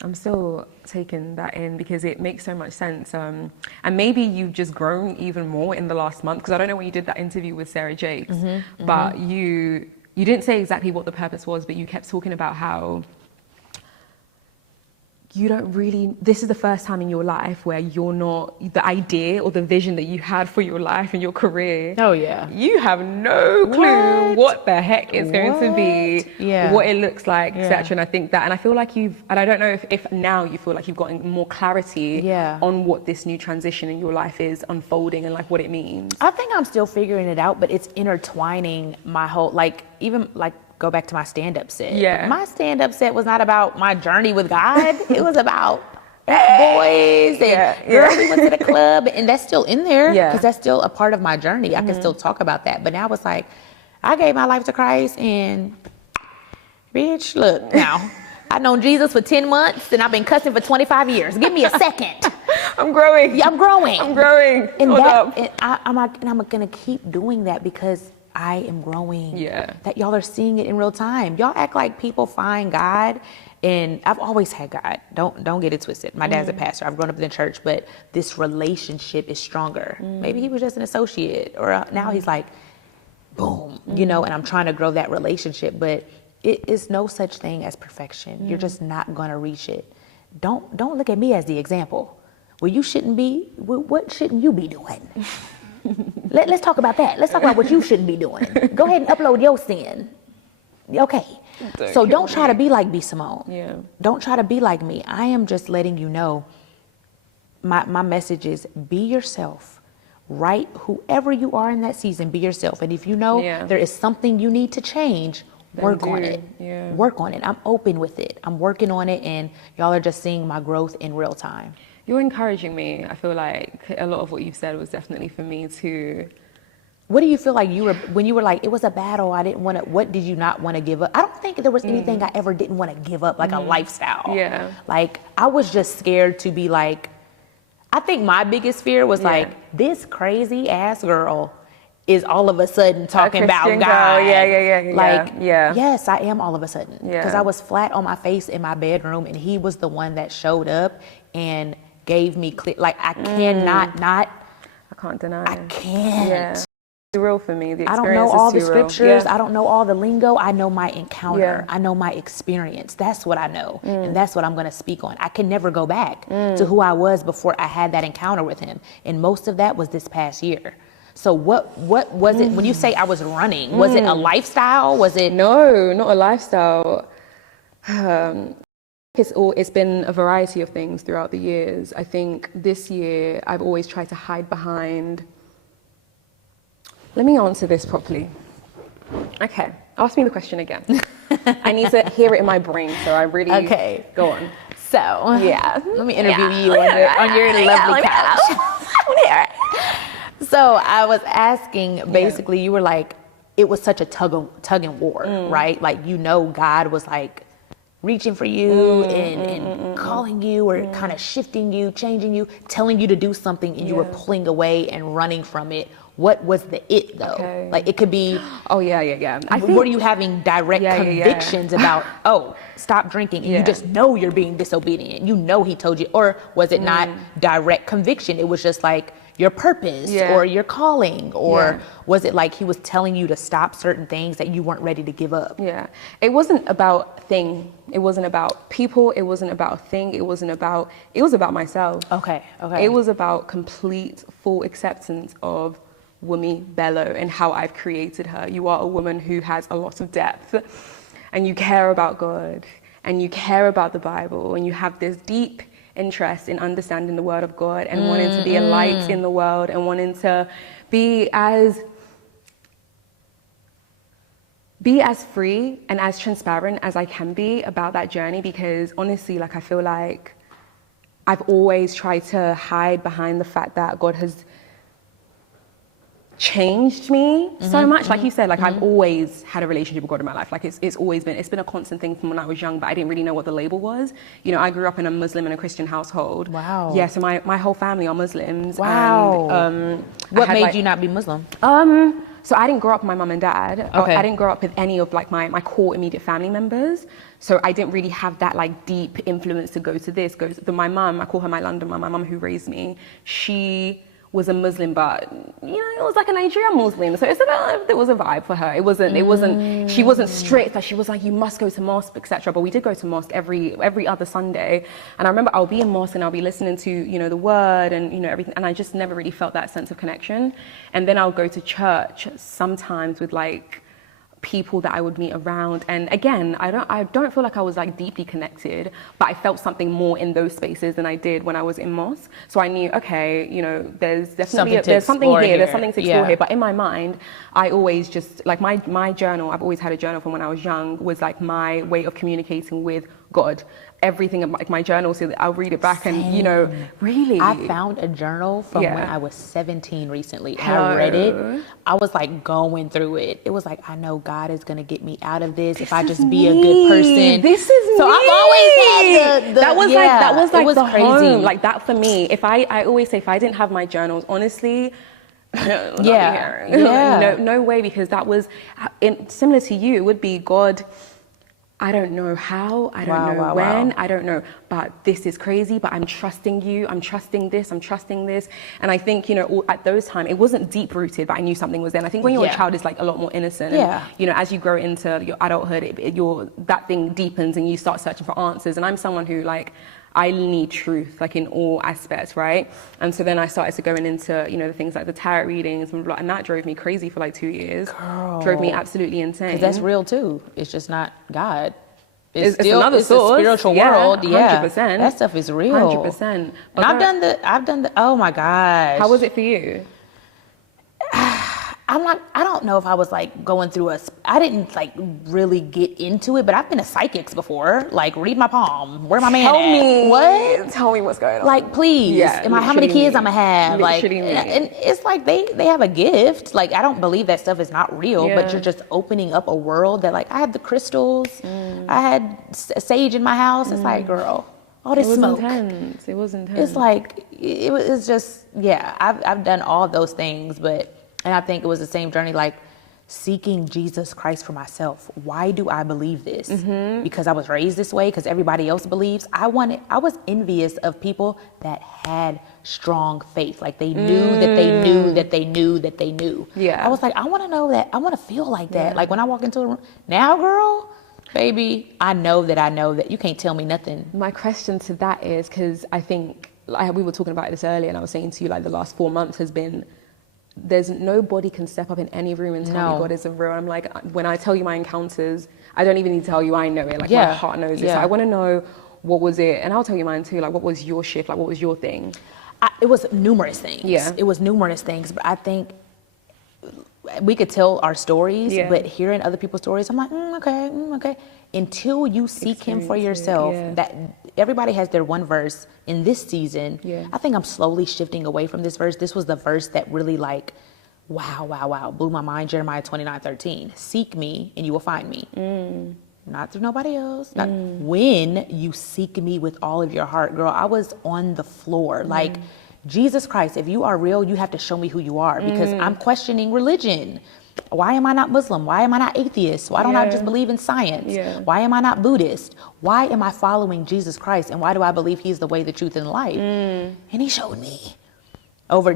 I'm still taking that in because it makes so much sense. And maybe you've just grown even more in the last month, because I don't know when you did that interview with Sarah Jakes, but you didn't say exactly what the purpose was, but you kept talking about how you don't really, this is the first time in your life where you're not, the idea or the vision that you had for your life and your career. Oh yeah. You have no clue what the heck it's going to be, what it looks like, etc. And I think that, and I feel like and I don't know if now you feel like you've gotten more clarity on what this new transition in your life is unfolding and like what it means. I think I'm still figuring it out, but it's intertwining my whole, like, even like, go back to my stand-up set. Yeah. My stand-up set was not about my journey with God. It was about boys and girls. We went to the club, and that's still in there because that's still a part of my journey. I can still talk about that. But now it's like, I gave my life to Christ, and bitch, look now. I've known Jesus for 10 months, and I've been cussing for 25 years. Give me a second. I'm growing. Yeah, I'm growing. I'm growing. And Hold that, up. and I'm gonna keep doing that because I am growing. Yeah. That y'all are seeing it in real time. Y'all act like people find God, and I've always had God. Don't get it twisted. My dad's a pastor. I've grown up in the church, but this relationship is stronger. Maybe he was just an associate, or now he's like, boom, you know. And I'm trying to grow that relationship, but it is no such thing as perfection. You're just not gonna reach it. Don't look at me as the example. Well, you shouldn't be. What shouldn't you be doing? Let's talk about that. Let's talk about what you shouldn't be doing. Go ahead and upload your sin. Okay. So don't try to be like B Simone. Yeah. Don't try to be like me. I am just letting you know, my message is be yourself. Right? Whoever you are in that season, be yourself. And if you know there is something you need to change, work on it. Yeah. Work on it. I'm open with it. I'm working on it, and y'all are just seeing my growth in real time. You're encouraging me. I feel like a lot of what you've said was definitely for me to. What do you feel like when you were like, it was a battle, I didn't want to, what did you not want to give up? I don't think there was anything I ever didn't want to give up, like a lifestyle. Yeah. Like, I was just scared to be like, I think my biggest fear was like, this crazy ass girl is all of a sudden talking about God. Like, yes, I am all of a sudden. Because I was flat on my face in my bedroom, and he was the one that showed up and gave me clear, like, I cannot not. I can't deny. I can't. Yeah. It's real for me. The I don't experience know all is the too real. scriptures. Yeah. I don't know all the lingo. I know my encounter. I know my experience. That's what I know. And that's what I'm going to speak on. I can never go back to who I was before I had that encounter with him. And most of that was this past year. So what was it, when you say I was running, was it a lifestyle? Was it? No, not a lifestyle. It's been a variety of things throughout the years. I think this year I've always tried to hide behind. Let me answer this properly. Okay, ask me the question again. I need to hear it in my brain, so I really go on. So let me interview you on your lovely couch. So I was asking, basically, you were like, it was such a tug and war, right? Like, you know, God was like reaching for you and calling you, or kind of shifting you, changing you, telling you to do something, and you were pulling away and running from it. What was the it though? Okay. Like, it could be. Oh yeah. Were you having direct convictions about, oh, stop drinking, and you just know you're being disobedient? You know he told you, or was it not direct conviction? It was just like your purpose or your calling, or was it like he was telling you to stop certain things that you weren't ready to give up? Yeah, it wasn't about thing. It wasn't about people. It wasn't about thing. It was about myself. Okay. It was about complete, full acceptance of Wunmi, Bello, and how I've created her. You are a woman who has a lot of depth, and you care about God, and you care about the Bible, and you have this deep interest in understanding the word of God, and wanting to be a light in the world, and wanting to be as free and as transparent as I can be about that journey. Because honestly, like, I feel like I've always tried to hide behind the fact that God has changed me so much. Like you said, like, I've always had a relationship with God in my life. Like, it's been a constant thing from when I was young, but I didn't really know what the label was. You know, I grew up in a Muslim and a Christian household. Wow. Yeah, so my whole family are Muslims. Wow. And, what made you not be Muslim? So I didn't grow up with my mum and dad. Okay. I didn't grow up with any of like my core immediate family members. So I didn't really have that like deep influence to go to this, my mum, I call her my London mum, my mum who raised me, she was a Muslim, but you know, it was like a Nigerian Muslim. So there was a vibe for her. It wasn't, she wasn't strict, that she was like, you must go to mosque, etc. But we did go to mosque every other Sunday. And I remember I'll be in mosque and I'll be listening to, you know, the word and, you know, everything. And I just never really felt that sense of connection. And then I'll go to church sometimes with like people that I would meet around, and again, I don't feel like I was like deeply connected, but I felt something more in those spaces than I did when I was in mosque. So I knew, okay, you know, there's definitely there's something here, there's something to explore here. But in my mind, I always just like my journal. I've always had a journal from when I was young. Was like my way of communicating with God. Everything like my journal, so that I'll read it back. And you know, really, I found a journal from when I was 17 recently, and I read it. I was like going through it. It was like, I know God is gonna get me out of this if I just be a good person. This is so me. I've always had that was like the crazy. home. Like that for me. If I always say, if I didn't have my journals, honestly. No way, because that was similar to you. It would be God. I don't know how, I don't know when, I don't know, but this is crazy, but I'm trusting you, I'm trusting this. And I think, you know, at those times, it wasn't deep rooted, but I knew something was there. And I think when you're a child, it's like a lot more innocent. And, you know, as you grow into your adulthood, that thing deepens and you start searching for answers. And I'm someone who like, I need truth, like in all aspects, right? And so then I started to going into, you know, the things like the tarot readings and that drove me crazy for like 2 years. Girl. Drove me absolutely insane. Because that's real too. It's just not God. It's another source. A spiritual world. 100%. That stuff is real. 100%. And I've done the, oh my gosh. How was it for you? I don't know if I was like going through I didn't like really get into it, but I've been to psychics before. Like, read my palm. Where my man Tell at? me. What? Tell me what's going on. Like, please. Yeah, How many kids I'm gonna have? Like, me. and it's like they have a gift. Like, I don't believe that stuff is not real, but you're just opening up a world that like, I had the crystals. I had sage in my house. It's like, girl, all this smoke. It was intense. It's like, it's just, I've done all those things, and I think it was the same journey, like seeking Jesus Christ for myself. Why do I believe this? Because I was raised this way, because everybody else believes. I was envious of people that had strong faith. Like they knew that they knew that they knew that they knew. Yeah. I was like, I want to know that. I want to feel like that. Like when I walk into a room, now girl, baby, I know that you can't tell me nothing. My question to that is, because I think we were talking about this earlier, and I was saying to you, like the last 4 months has been, there's nobody can step up in any room and tell me God isn't real. I'm like, when I tell you my encounters, I don't even need to tell you, I know it. Like my heart knows it. So I want to know, what was it? And I'll tell you mine too. Like, what was your shift? Like, what was your thing? It was numerous things. Yeah. It was numerous things. But I think we could tell our stories, but hearing other people's stories, I'm like, okay. Until you seek Him for yourself, that everybody has their one verse in this season. I think I'm slowly shifting away from this verse. This was the verse that really like, wow, blew my mind. Jeremiah 29:13. Seek me and you will find me. Not through nobody else. Not when you seek me with all of your heart. Girl, I was on the floor. Like, Jesus Christ, if you are real, you have to show me who you are, because I'm questioning religion. Why am I not Muslim? Why am I not atheist? Why don't I just believe in science? Why am I not Buddhist? Why am I following Jesus Christ? And why do I believe He's the way, the truth, and the life? And He showed me over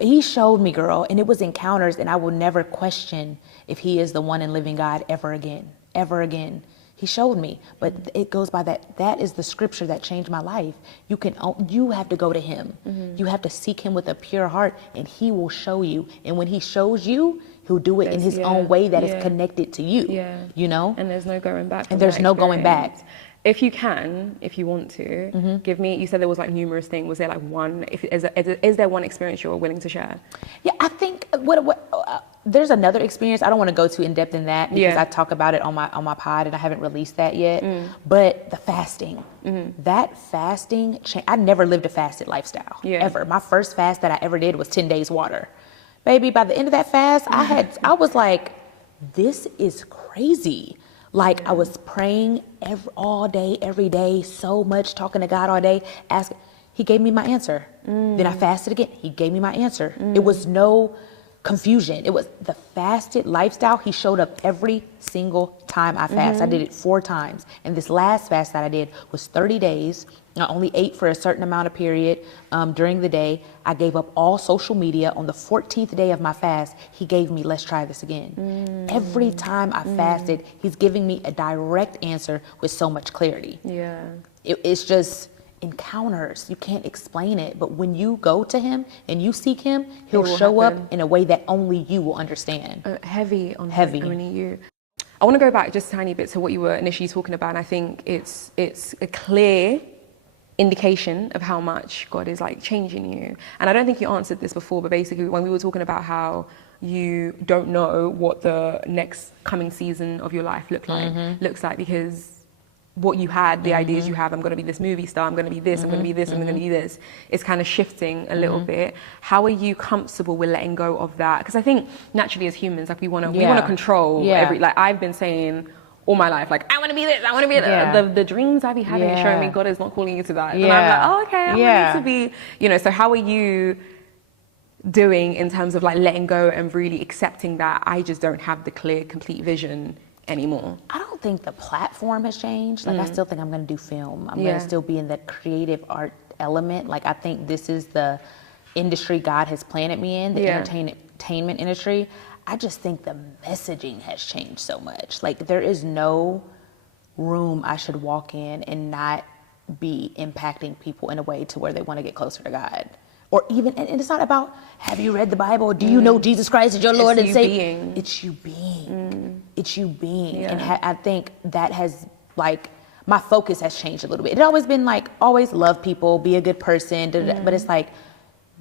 He showed me, girl, and it was encounters, and I will never question if He is the one and living God ever again. He showed me, but it goes by that is the scripture that changed my life. You have to go to Him. You have to seek Him with a pure heart, and He will show you. And when He shows you, He'll do it in His own way that is connected to you. You know? And there's no going back. And there's no going back. If you want to, give me, you said there was like numerous things. Was there like one, is there one experience you're willing to share? Yeah, I think there's another experience. I don't want to go too in depth in that, because I talk about it on my pod and I haven't released that yet. But the fasting, that fasting, I never lived a fasted lifestyle ever. My first fast that I ever did was 10 days water. Baby, by the end of that fast, I was like, this is crazy. Like, I was praying all day, every day, so much, talking to God all day, asking. He gave me my answer. Then I fasted again. He gave me my answer. It was no confusion. It was the fasted lifestyle. He showed up every single time I fast. I did it 4 times. And this last fast that I did was 30 days. I only ate for a certain amount of period during the day. I gave up all social media. On the 14th day of my fast, he gave me, let's try this again. Every time I fasted, he's giving me a direct answer with so much clarity. Yeah. It's just encounters. You can't explain it. But when you go to him and you seek him, he'll show up in a way that only you will understand. Heavy on Heavy. only you. I want to go back just a tiny bit to what you were initially talking about. And I think it's a clear indication of how much God is like changing you. And I don't think you answered this before, but basically when we were talking about how you don't know what the next coming season of your life looks like because what you had, the ideas you have, I'm going to be this movie star, I'm going to be this, I'm going to be this, I'm going to be this, it's kind of shifting a little bit. How are you comfortable with letting go of that? Because I think naturally as humans, like we want to control every, like I've been saying all my life, like I want to be this, I want to be the dreams I be having is showing me God is not calling you to that. And I'm like, oh, okay, I want to be, you know, so how are you doing in terms of like letting go and really accepting that I just don't have the clear, complete vision anymore? I don't think the platform has changed. Like I still think I'm going to do film. I'm going to still be in that creative art element. Like I think this is the industry God has planted me in, the entertainment industry. I just think the messaging has changed so much. Like there is no room I should walk in and not be impacting people in a way to where they want to get closer to God. Or even, and it's not about, have you read the Bible? Do you know Jesus Christ is your Lord and Savior? It's you being. It's you being. Yeah. And I think that has, like, my focus has changed a little bit. It always been like, always love people, be a good person, but it's like,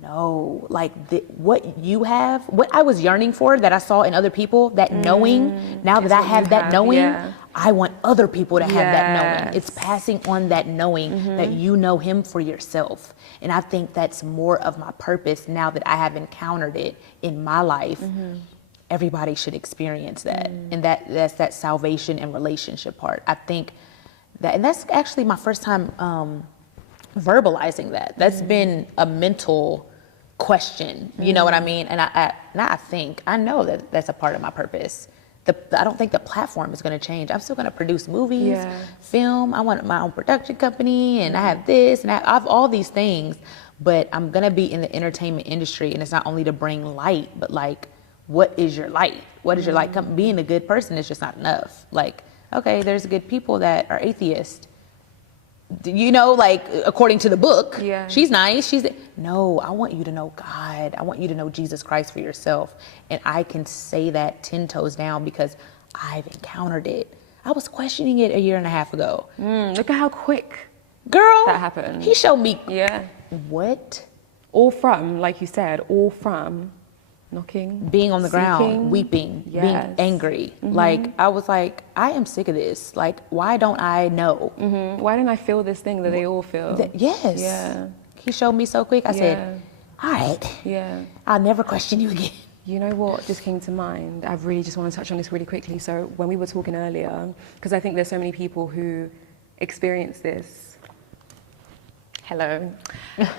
no, like what you have, what I was yearning for that I saw in other people, that knowing, now that I have that knowing, I want other people to have that knowing. It's passing on that knowing that you know him for yourself. And I think that's more of my purpose now that I have encountered it in my life. Everybody should experience that. And that's that salvation and relationship part. I think that, and that's actually my first time verbalizing that. That's been a mental question, you know what I mean? And I know that that's a part of my purpose. I don't think the platform is going to change. I'm still going to produce movies, film. I want my own production company, and I have this, and I have all these things. But I'm going to be in the entertainment industry, and it's not only to bring light, but like, what is your light? What is your light? Being a good person is just not enough. Like, okay, there's good people that are atheists. You know, like, according to the book, she's nice. No, I want you to know God. I want you to know Jesus Christ for yourself. And I can say that 10 toes down because I've encountered it. I was questioning it a year and a half ago. Look at how quick, girl, that happened. He showed me. What? All from, like you said, all from knocking, being on the ground, weeping, being angry. Like, I was like, I am sick of this. Like, why don't I know? Why didn't I feel this thing that they all feel? Yes. Yeah. He showed me so quick. I said, all right. Yeah. I'll never question you again. You know what just came to mind? I really just want to touch on this really quickly. So when we were talking earlier, because I think there's so many people who experience this. Hello.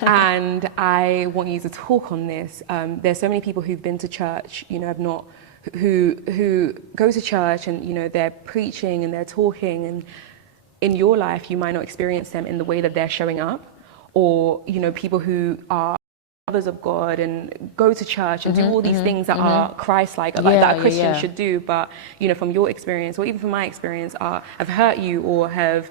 And I want you to talk on this. There's so many people who've been to church, you know, who go to church and, you know, they're preaching and they're talking, and in your life, you might not experience them in the way that they're showing up, or, you know, people who are lovers of God and go to church and do all these things that are Christ-like, like that a Christian should do, but, you know, from your experience, or even from my experience, have hurt you or have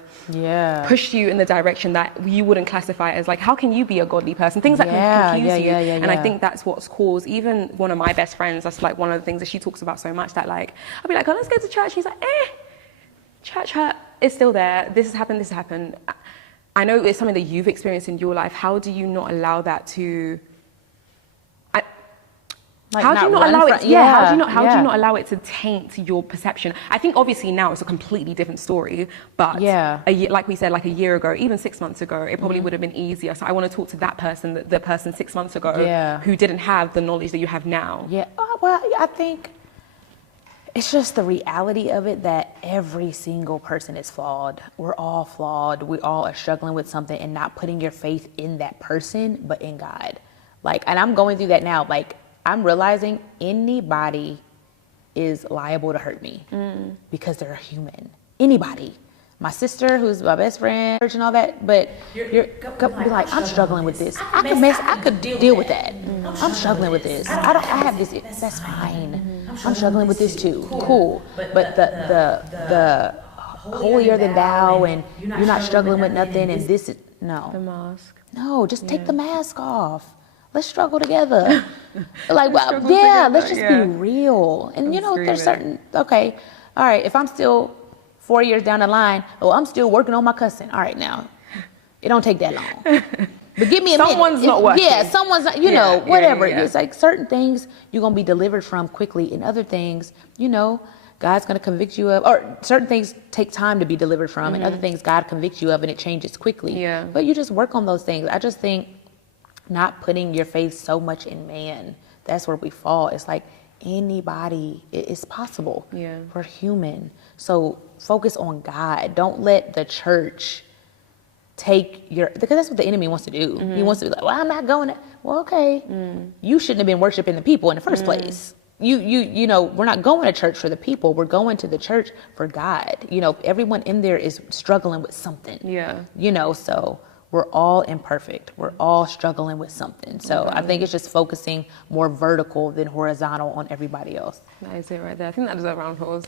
pushed you in the direction that you wouldn't classify as, like, how can you be a godly person? Things that can confuse you. And I think that's what's caused, even one of my best friends, that's like one of the things that she talks about so much, that like, I'll be like, oh, let's go to church. She's like, church hurt is still there. This has happened. I know it's something that you've experienced in your life. How do you not allow that to? How do you not allow it? How do you not allow it to taint your perception? I think obviously now it's a completely different story, but like we said, like a year ago, even 6 months ago, it probably would have been easier. So I want to talk to that person, the person 6 months ago, who didn't have the knowledge that you have now. Well, I think it's just the reality of it that every single person is flawed. We're all flawed. We all are struggling with something, and not putting your faith in that person, but in God. Like, and I'm going through that now. Like, I'm realizing anybody is liable to hurt me because they're a human. Anybody. My sister, who's my best friend, and all that, but you're be like, I'm struggling with this. I could deal with that. I'm struggling with this. I have this. That's fine. I'm struggling with this too. Cool. But the holier than thou, and you're not struggling with nothing, and this is no. The mask. No, just take the mask off. Let's struggle together. Like, well, yeah, let's just be real. And there's certain, okay, all right, if I'm still 4 years down the line, I'm still working on my cussing. All right, now, it don't take that long. But give me a minute. Someone's not working. Yeah, someone's not, whatever. It's like certain things you're going to be delivered from quickly, and other things, God's going to convict you of, or certain things take time to be delivered from, and other things God convicts you of, and it changes quickly. Yeah. But you just work on those things. I just think not putting your faith so much in man, that's where we fall. It's like anybody, it's possible. Yeah. We're human. So focus on God. Don't let the church take because that's what the enemy wants to do. He wants to be like, well, I'm not going to, well, okay. You shouldn't have been worshiping the people in the first place. We're not going to church for the people. We're going to the church for God. Everyone in there is struggling with something. Yeah. So we're all imperfect. We're all struggling with something. So I think it's just focusing more vertical than horizontal on everybody else. That is it right there. I think that deserves a round of applause.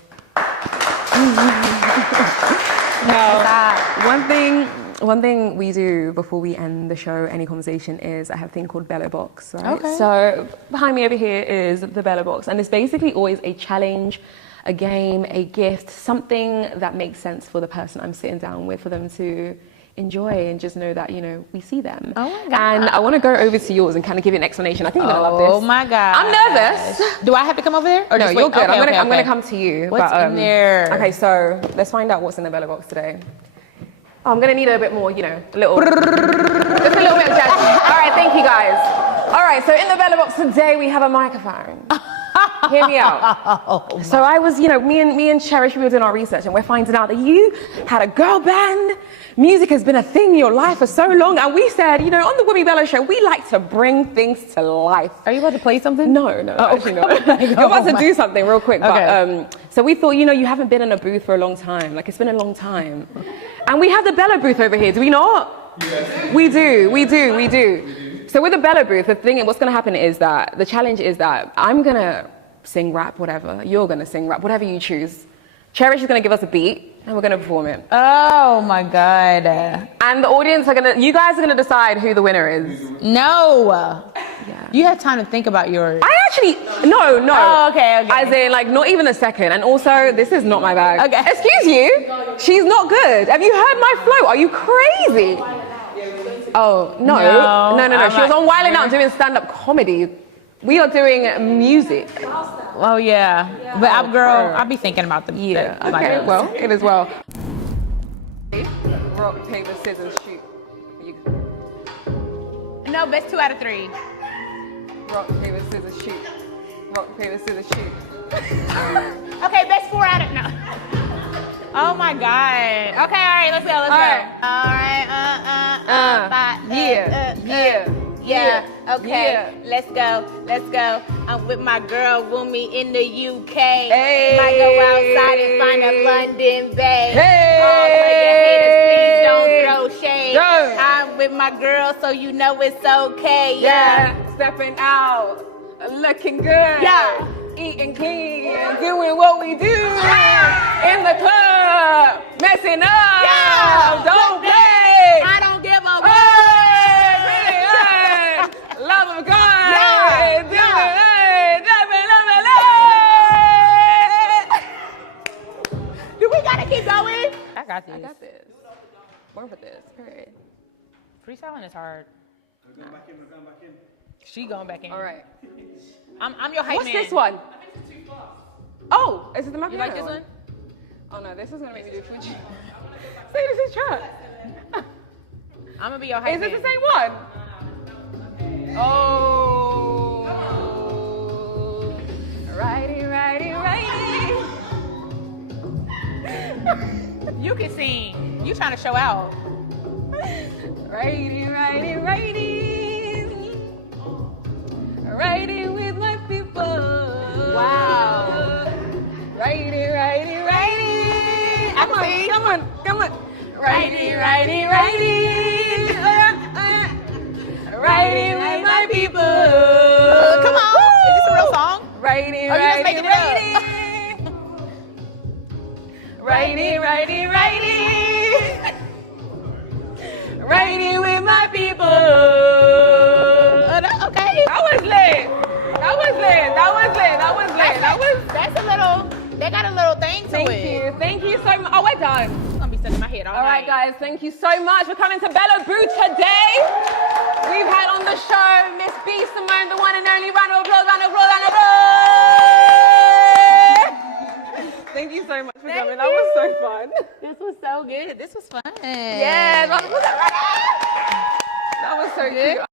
One thing we do before we end the show, any conversation, is I have a thing called Bello box, right? Okay. So behind me over here is the Bello box, and it's basically always a challenge, a game, a gift, something that makes sense for the person I'm sitting down with, for them to enjoy and just know that, we see them. Oh my God. And I want to go over to yours and kind of give you an explanation. I think you're going to love this. Oh my God. I'm nervous. Do I have to come over there? Or No, just you're wait? good. Okay, I'm going to come to you. What's in there? Okay, so let's find out what's in the Bello box today. Oh, I'm going to need a bit more, a little, just a little bit of jazz. All right, thank you guys. All right, so in the Bello box today, we have a microphone. Hear me out. So I was, me and Cherish, we were doing our research, and we're finding out that you had a girl band. Music has been a thing in your life for so long, and we said, on the Wunmi Bello show, we like to bring things to life. Are you about to play something? No, actually not. You're about to do something real quick. Okay. But, so we thought, you haven't been in a booth for a long time. Like, it's been a long time. And we have the Bello booth over here, do we not? Yes. We do. So with the Bello booth, what's going to happen is that, the challenge is that I'm going to sing rap, whatever. You're going to sing rap, whatever you choose. Cherish is going to give us a beat, and we're going to perform it. Oh my God. And the audience you guys are going to decide who the winner is. No. Yeah. You have time to think about yours. No. Oh, okay. As in, not even a second. And also, this is not my bag. Okay. Excuse you? She's not good. Have you heard my flow? Are you crazy? Oh, no. She was on Wild 'N Out doing stand-up comedy. We are doing music. Oh, yeah. But I'll be thinking about them. Yeah. Okay, well, it as well. Rock, paper, scissors, shoot. No, best 2 out of 3. Rock, paper, scissors, shoot. Rock, paper, scissors, shoot. Okay, best 4 out of... No. Oh, my God. Okay, all right, let's go. All right. Yeah. Okay. Yeah. Let's go. I'm with my girl Wunmi in the UK. Hey. Might go outside and find a London Bay. Hey. All player haters, please don't throw shade. No. I'm with my girl, so you know it's okay. Yeah. Stepping out, looking good. Yeah. Eating clean, doing what we do. In the club, messing up. Yeah. Don't play. I don't give a fuck. Love of God. Yeah. Do we gotta keep going? I got this. Born for this, period. Freestyling is hard. We're going back in. She going back in. All right. I'm your hype What's man. this one? I think it's too fast. Oh, is it the macaroni? You like this one? Oh no, this is gonna make me do food. Say this is trash. I'm gonna be your hype man. Is this the same one? Oh. Righty. You can sing. You trying to show out. Righty. Righty with my people. Wow. Righty, righty, righty. I can see. Come on. Righty, righty, righty. Righty with my people. Come on. Is this a real song? Righty, Oh, you just righty, making it righty. Righty, righty, righty. Righty with my people. Okay. That was lit. That's a little, they got a little thing to it. Thank you so much. Oh, we're done. It's gonna be stuck in my head all Right, night. guys, thank you so much for coming to Bello Brew today. We've had on the show Miss B Simone, the one and only. Round of applause. Thank you so much for coming. That was so fun. This was so good. This was fun. Yeah, that was so good.